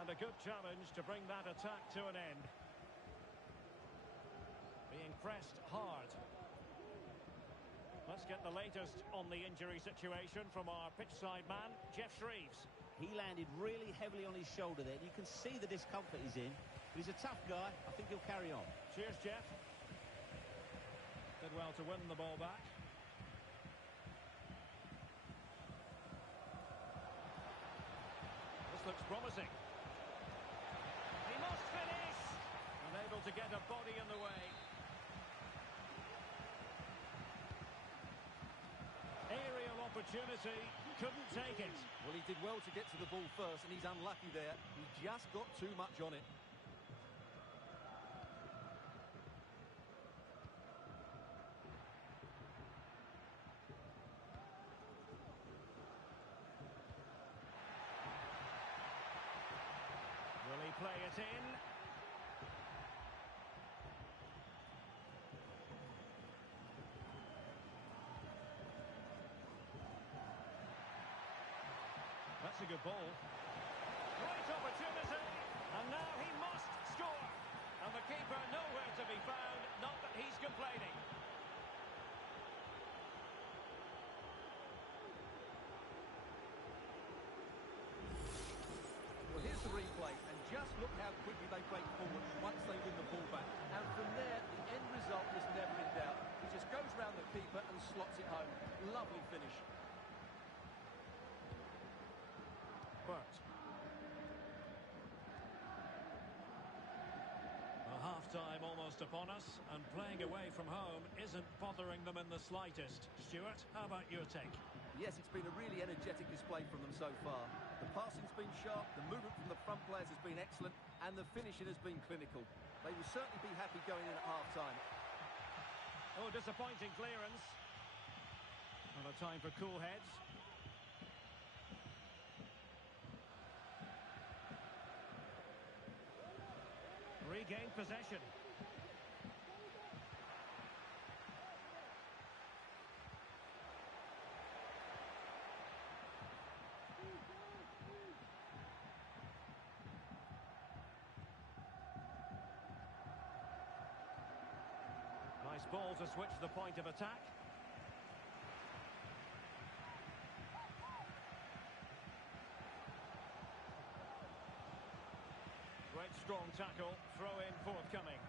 And a good challenge to bring that attack to an end. Being pressed hard. Let's get the latest on the injury situation from our pitchside man, Jeff Shreves. He landed really heavily on his shoulder there. You can see the discomfort he's in. But he's a tough guy. I think he'll carry on. Cheers, Jeff. Did well to win the ball back. This looks promising. He must finish! Unable to get a body in the way. Aerial opportunity, couldn't take it. Well, he did well to get to the ball first, and he's unlucky there. He just got too much on it. Will he play it in? That's a good ball. Great opportunity. And now he must score. And the keeper nowhere to be found. Not that he's complaining. Well, here's the replay, and just look how quickly they break forward once they win the ball back. And from there, the end result was never in doubt. He just goes round the keeper and slots it home. Lovely finish. Burt. Well, half-time almost upon us, and playing away from home isn't bothering them in the slightest. Stuart, how about your take? Yes, it's been a really energetic display from them so far. The passing's been sharp, the movement from the front players has been excellent, and the finishing has been clinical. They will certainly be happy going in at half-time. Oh, disappointing clearance. Not a time for cool heads. Regained possession. Nice ball to switch the point of attack. Great strong tackle, throw in forthcoming.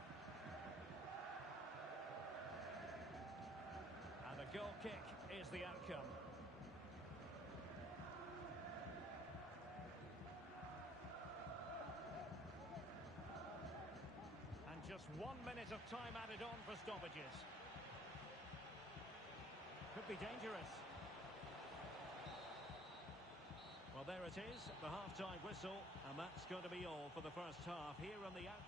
And a goal kick is the outcome. And just 1 minute of time added on for stoppages. Could be dangerous. Well, there it is, the half-time whistle, and that's going to be all for the first half here on the out.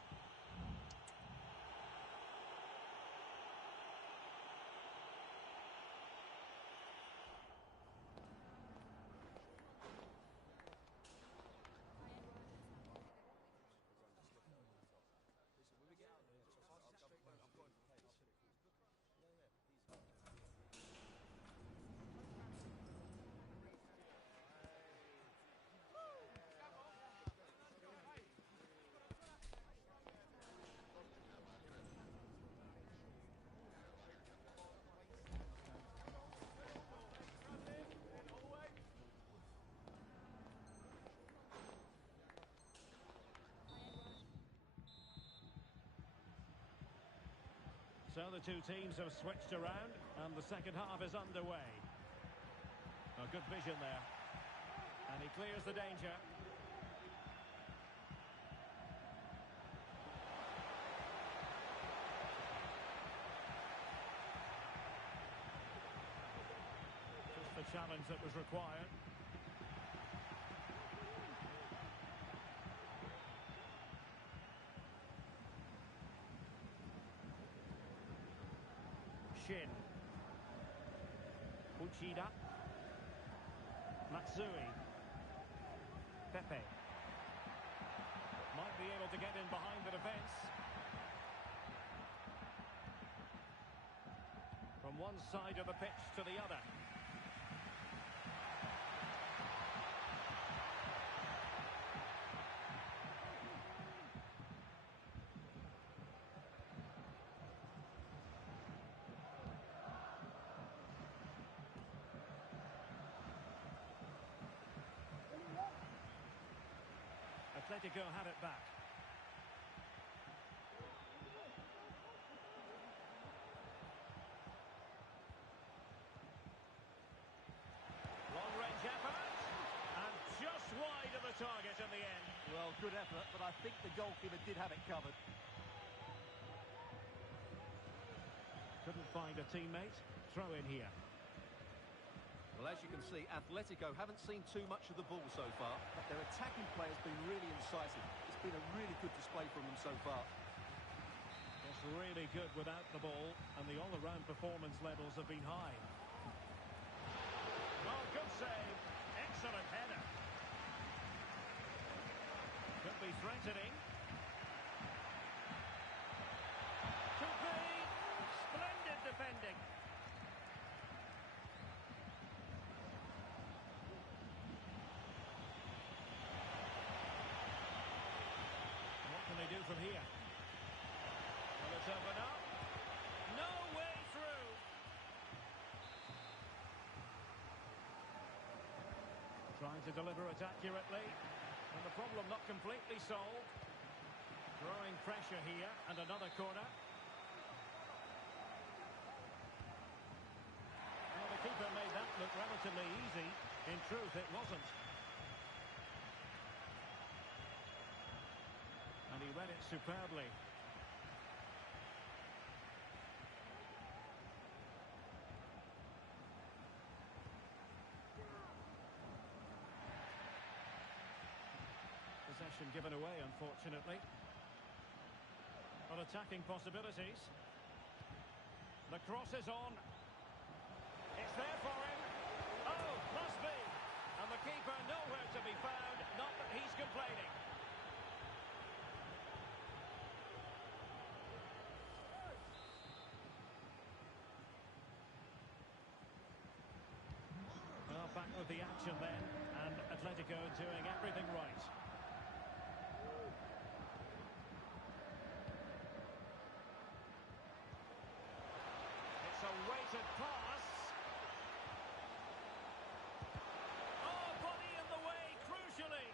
So the two teams have switched around, and the second half is underway. A good vision there. And he clears the danger. Just the challenge that was required. Shin. Uchida. Matsui. Pepe. Might be able to get in behind the defence. From one side of the pitch to the other. Atletico had it back. Long-range effort, and just wide of the target in the end. Well, good effort, but I think the goalkeeper did have it covered. Couldn't find a teammate. Throw in here. Well, as you can see, Atletico haven't seen too much of the ball so far, but their attacking play has been really incisive. It's been a really good display from them so far. It's really good without the ball, and the all-around performance levels have been high. Oh, good save. Excellent header. Could be threatening. Could be. Splendid defending. Do from here. Well, it's open up. No way through. Trying to deliver it accurately. And the problem not completely solved. Growing pressure here, and another corner. Well, the keeper made that look relatively easy. In truth, it wasn't. And he read it superbly. Possession given away, unfortunately. But attacking possibilities. The cross is on. It's there for him. Oh, must be. And the keeper nowhere to be found. Not that he's complaining. Back with the action then, and Atletico doing everything right. It's a weighted pass. Oh, body in the way, crucially.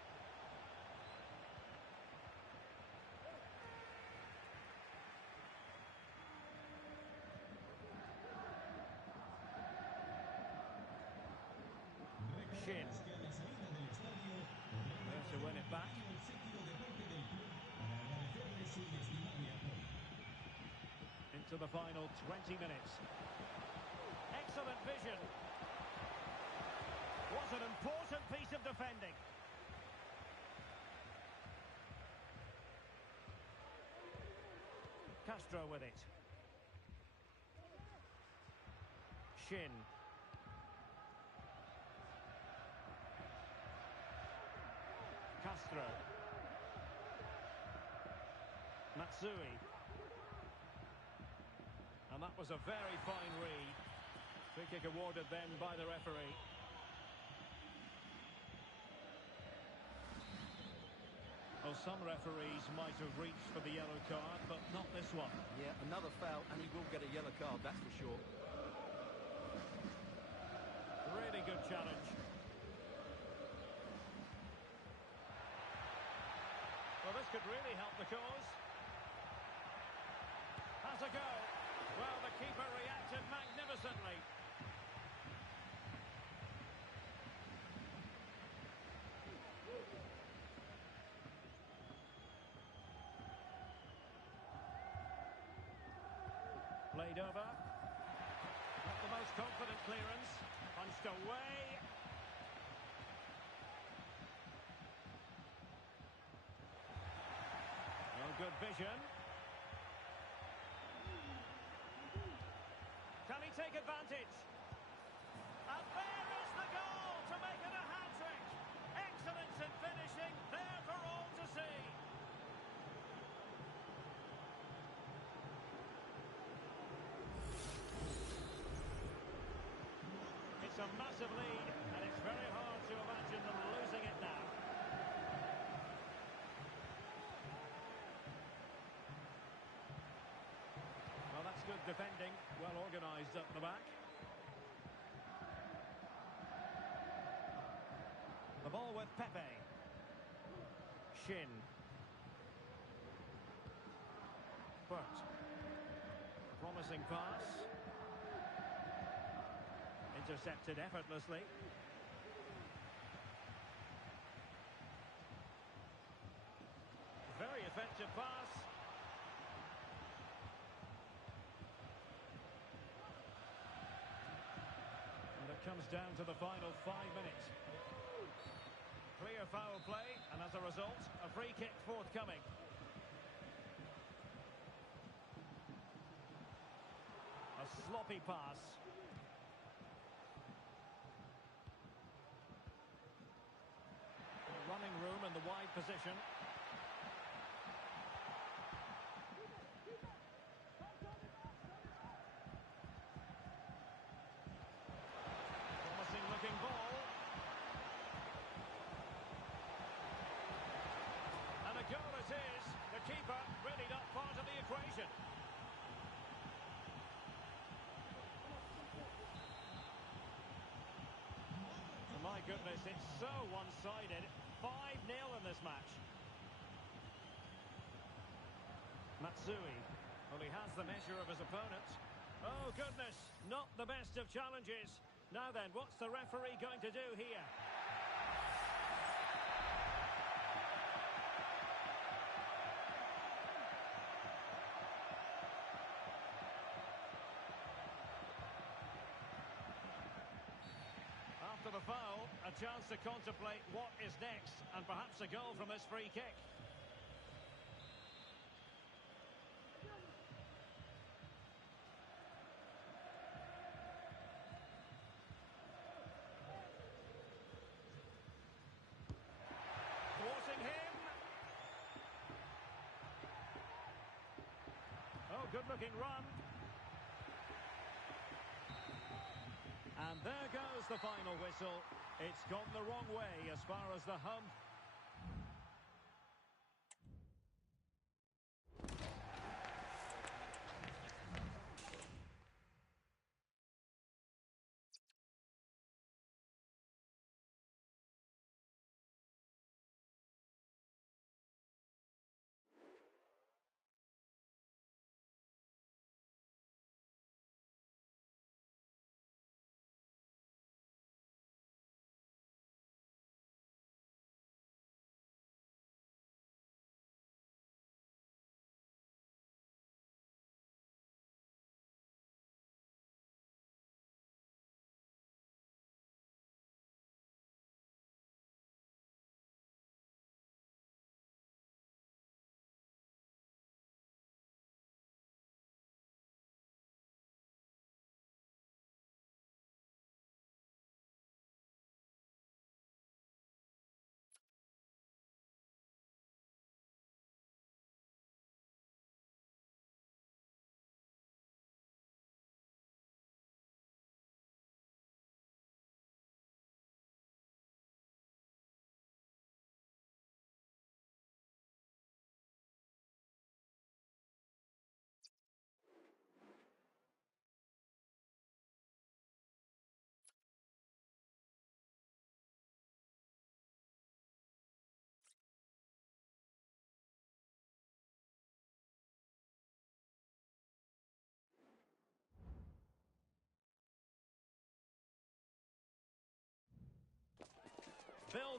Shin. There to win it back. Into the final 20 minutes. Excellent vision. Was an important piece of defending. Castro with it. Shin. Castro. Matsui. And that was a very fine read. Free kick awarded then by the referee. Well, some referees might have reached for the yellow card, but not this one. Yeah, another foul, and he will get a yellow card, that's for sure. Really good challenge. Well, this could really help the cause. Has a go. Well, the keeper reacted magnificently. Played over. Not the most confident clearance. Punched away. No good vision. Can he take advantage? And there is the goal to make it a hat-trick. Excellence in finishing, there for all to see. It's a massive lead, and it's very hard to imagine them losing it now. Well, that's good defending, well organised up the back. The ball with Pepe. Shin. Burt. Promising pass. Intercepted effortlessly. Very effective pass. And it comes down to the final 5 minutes. Clear foul play, and as a result, a free kick forthcoming. A sloppy pass. Running room in the wide position. Promising looking ball. And a goal it is. The keeper really not part of the equation. My goodness, it's so one-sided. 5-0 in this match. Matsui. Well, he has the measure of his opponent. Oh, goodness. Not the best of challenges. Now then, what's the referee going to do here? After the foul, a chance to contemplate what is next, and perhaps a goal from this free kick. Thwarting him. Oh, good-looking run. And there goes the final whistle. It's gone the wrong way as far as the hump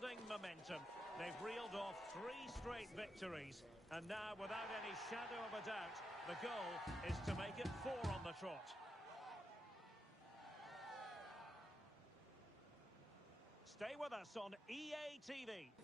building momentum. They've reeled off 3 straight victories. And now, without any shadow of a doubt, the goal is to make it 4 on the trot. Stay with us on EA TV.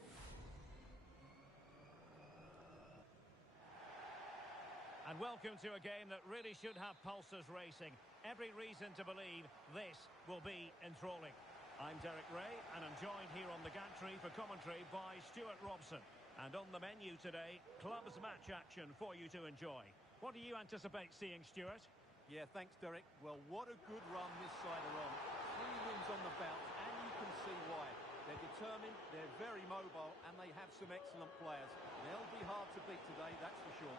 And welcome to a game that really should have pulses racing. Every reason to believe this will be enthralling. I'm Derek Ray, and I'm joined here on the gantry for commentary by Stuart Robson. And on the menu today, clubs match action for you to enjoy. What do you anticipate seeing, Stuart? Yeah, thanks, Derek. Well, what a good run this side are on. 3 wins on the bounce, and you can see why. They're determined, they're very mobile, and they have some excellent players. They'll be hard to beat today, that's for sure.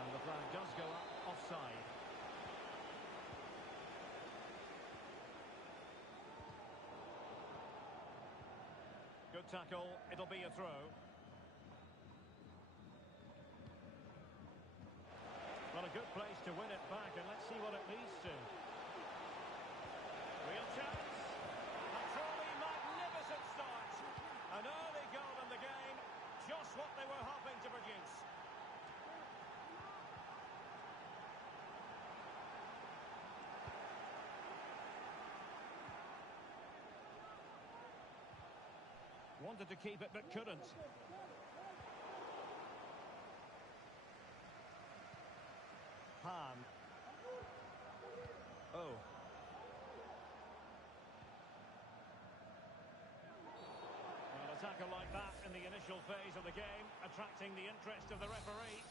And the flag does go up offside. Good tackle, it'll be a throw. Well, a good place to win it back, and let's see what it leads to. Real chance. A truly magnificent start. An early goal in the game. Just what they were hoping to produce. Wanted to keep it, but couldn't. Han. Oh. Well, a tackle like that in the initial phase of the game, attracting the interest of the referee.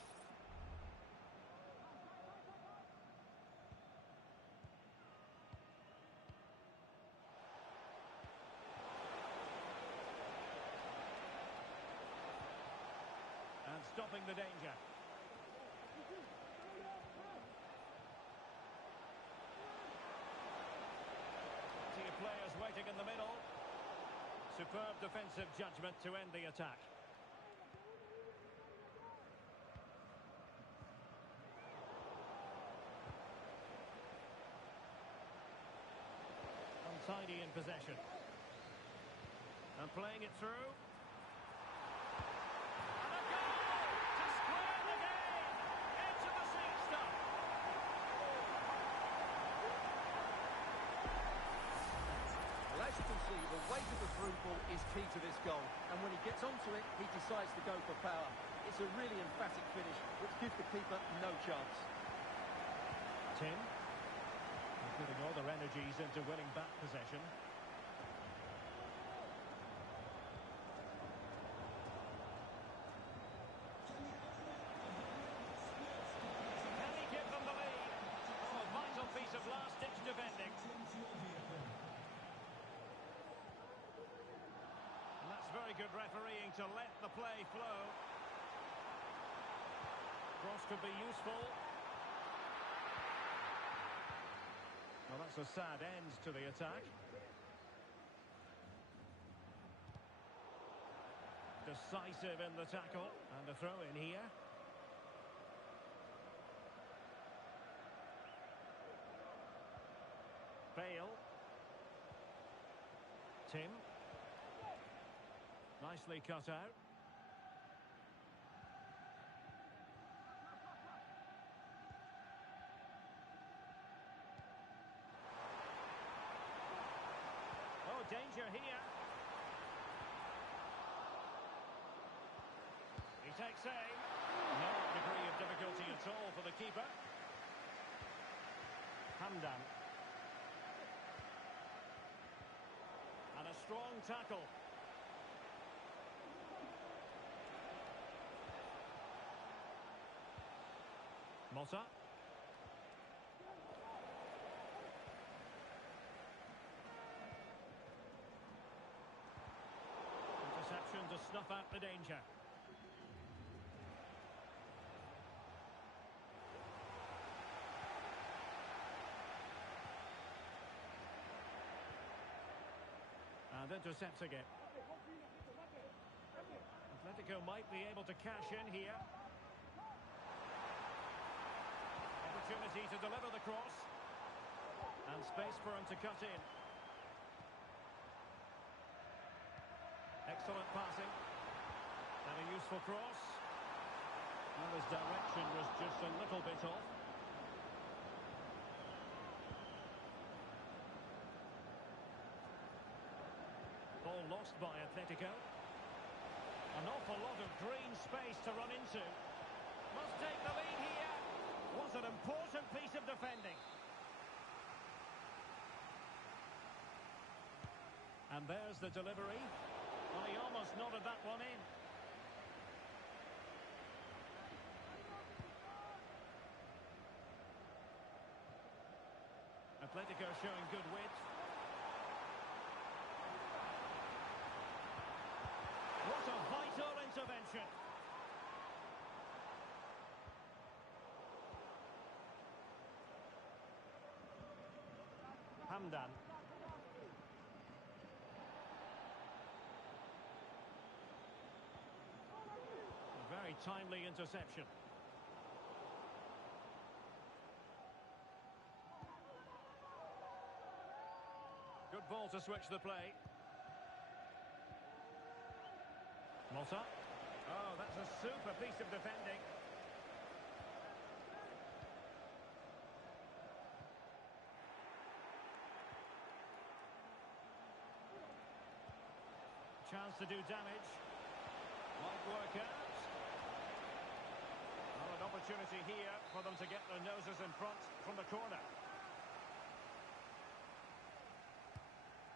And stopping the danger. Plenty of players waiting in the middle. Superb defensive judgment to end the attack. Untidy in possession. And playing it through. As you can see, the weight of the through ball is key to this goal. And when he gets onto it, he decides to go for power. It's a really emphatic finish, which gives the keeper no chance. Tim. Putting all their energies into winning back possession. Can he give them the lead? Oh, a vital piece of last-ditch defending. Very good refereeing to let the play flow. Cross could be useful. Well, that's a sad end to the attack. Decisive in the tackle. And a throw in here. Bale. Tim. Nicely cut out. Oh, danger here. He takes aim. No degree of difficulty at all for the keeper. Hamdan. And a strong tackle. Motta. Interception to snuff out the danger. And intercepting it. Atletico might be able to cash in here. Opportunity to deliver the cross. And space for him to cut in. Excellent passing. And a useful cross. Well, his direction was just a little bit off. Ball lost by Atletico. An awful lot of green space to run into. Must take the lead here. Was an important piece of defending. And there's the delivery. Well, he almost nodded that one in. Atletico showing good width. What a vital intervention. Hamdan. A very timely interception. Good ball to switch the play. Motta. Oh, that's a super piece of defending. Chance to do damage. Might work out. Well, an opportunity here for them to get their noses in front from the corner.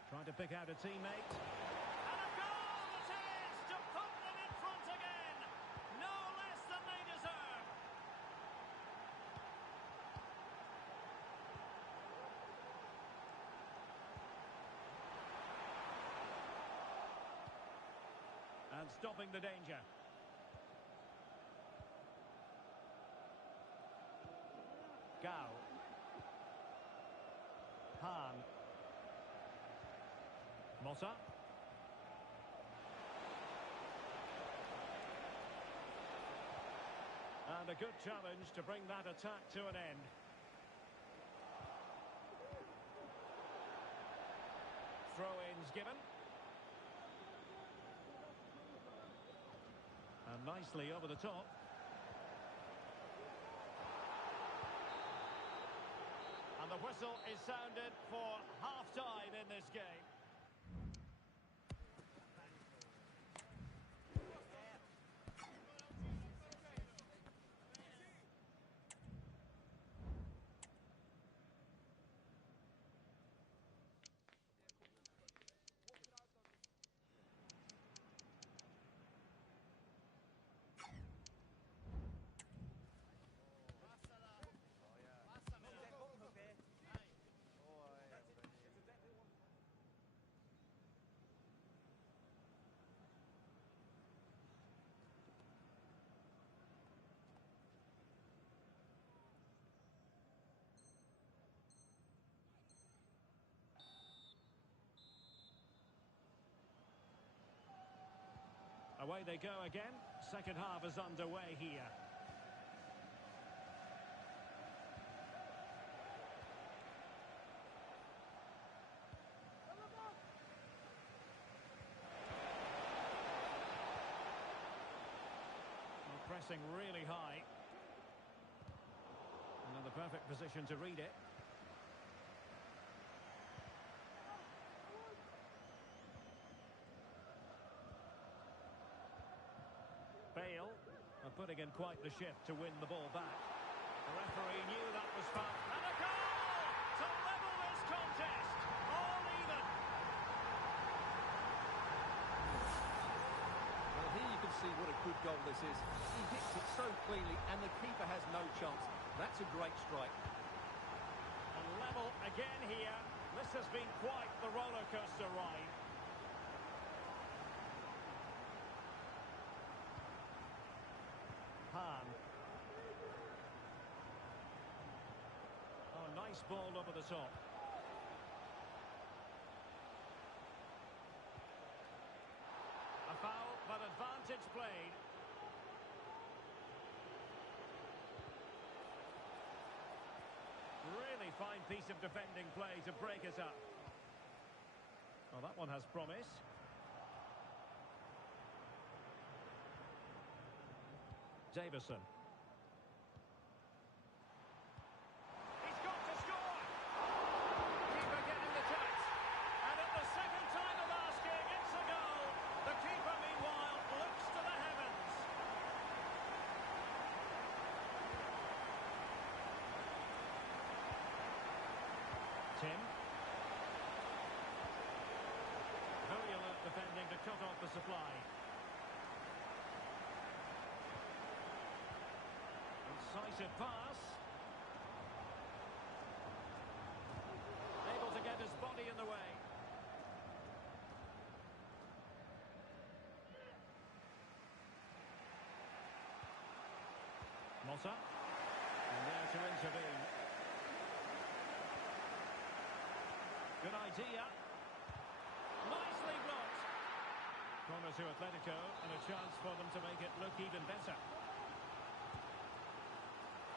Trying to pick out a teammate. And a goal it is to put them in front again. No less than they deserve. And stopping the danger. Gao. Han. Motta. And a good challenge to bring that attack to an end. Throw-ins given. And nicely over the top. And the whistle is sounded for half-time in this game. Away they go again. Second half is underway here. Well, pressing really high. Another perfect position to read it. Bale are putting in quite the shift to win the ball back. The referee knew that was foul. And a goal to level this contest. All even. Well, here you can see what a good goal this is. He hits it so cleanly and the keeper has no chance. That's a great strike. And level again here. This has been quite the roller coaster ride. Han. Oh, nice ball over the top. A foul, but advantage played. Really fine piece of defending play to break us up. Well, that one has promise. Davison. He's got to score! Keeper getting the touch. And at the second time of asking, it's a goal. The keeper, meanwhile, looks to the heavens. Tim. Very alert defending to cut off the supply. Incisive pass. Able to get his body in the way. Motta. And there to intervene. Good idea. Nicely blocked. Corner to Atletico, and a chance for them to make it look even better.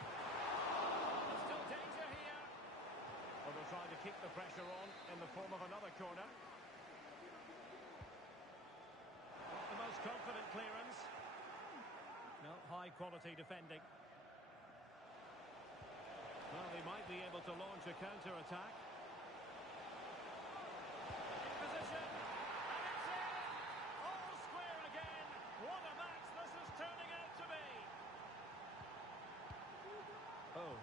There's still danger here. Well, they'll try to keep the pressure on in the form of another corner. Not the most confident clearance. No, high quality defending. Well, they might be able to launch a counter-attack. Position, and it's in! All square again! What a match this is turning out to be! Oh.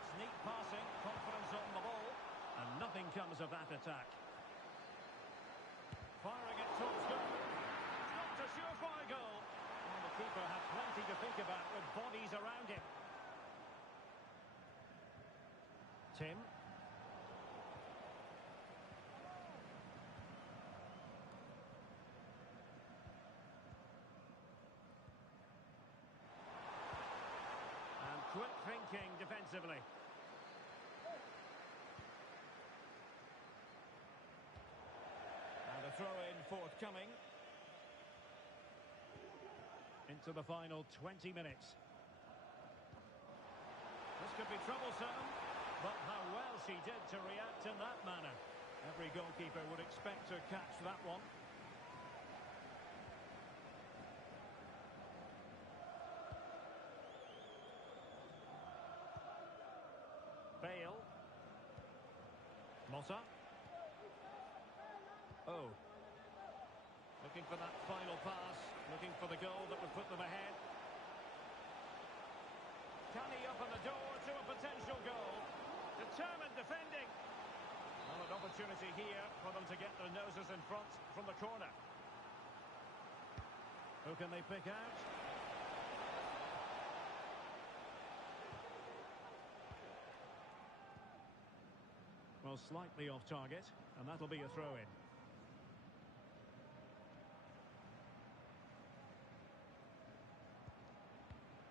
It's neat passing, confidence on the ball, and nothing comes of that attack. Firing it towards goal. It's not a surefire goal. Well, the keeper had plenty to think about with bodies around him. Tim. And quick thinking defensively. And a throw-in forthcoming. Into the final 20 minutes. This could be troublesome. But how well she did to react in that manner. Every goalkeeper would expect to catch that one. Bale. Motta. Oh. Looking for that final pass. Looking for the goal that would put them ahead. Can he open the door to a potential goal? Determined defending. Well, an opportunity here for them to get their noses in front from the corner. Who can they pick out? Well, slightly off target, and that'll be a throw-in.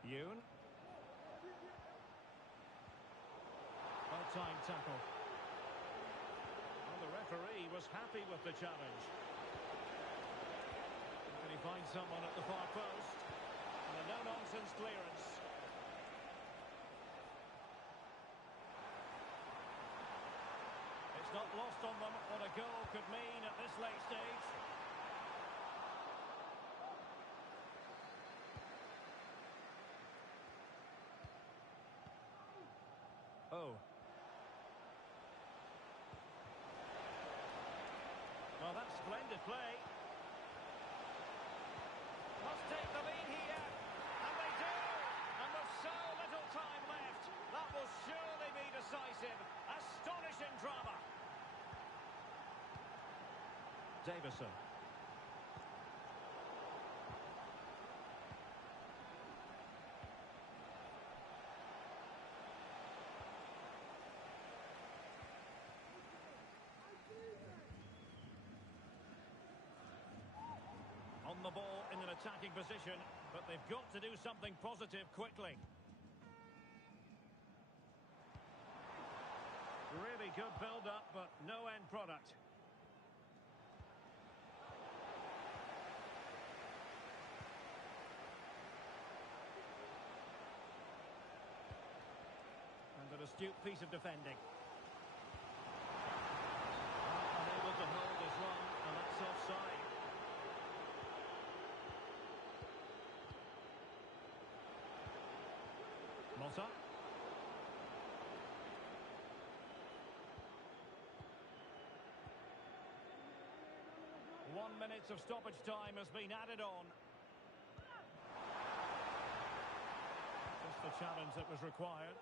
Yoon. Well-timed tackle. Well, the referee was happy with the challenge. Can he find someone at the far post? And a no-nonsense clearance. It's not lost on them what a goal could mean at this late stage. Oh. Well, that's splendid play. Must take the lead here. And they do. And with so little time left, that will surely be decisive. Astonishing drama. Davison. On the ball in an attacking position, but they've got to do something positive quickly. Really good build-up, but no end product. And an astute piece of defending. Unable to hold his run, and that's offside. Jota. 1 minute of stoppage time has been added on. Just the challenge that was required.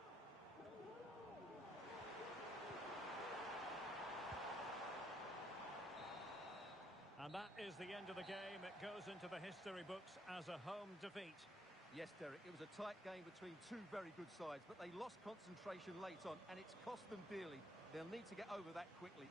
And that is the end of the game. It goes into the history books as a home defeat. Yes, Derek, it was a tight game between two very good sides, but they lost concentration late on, and it's cost them dearly. They'll need to get over that quickly.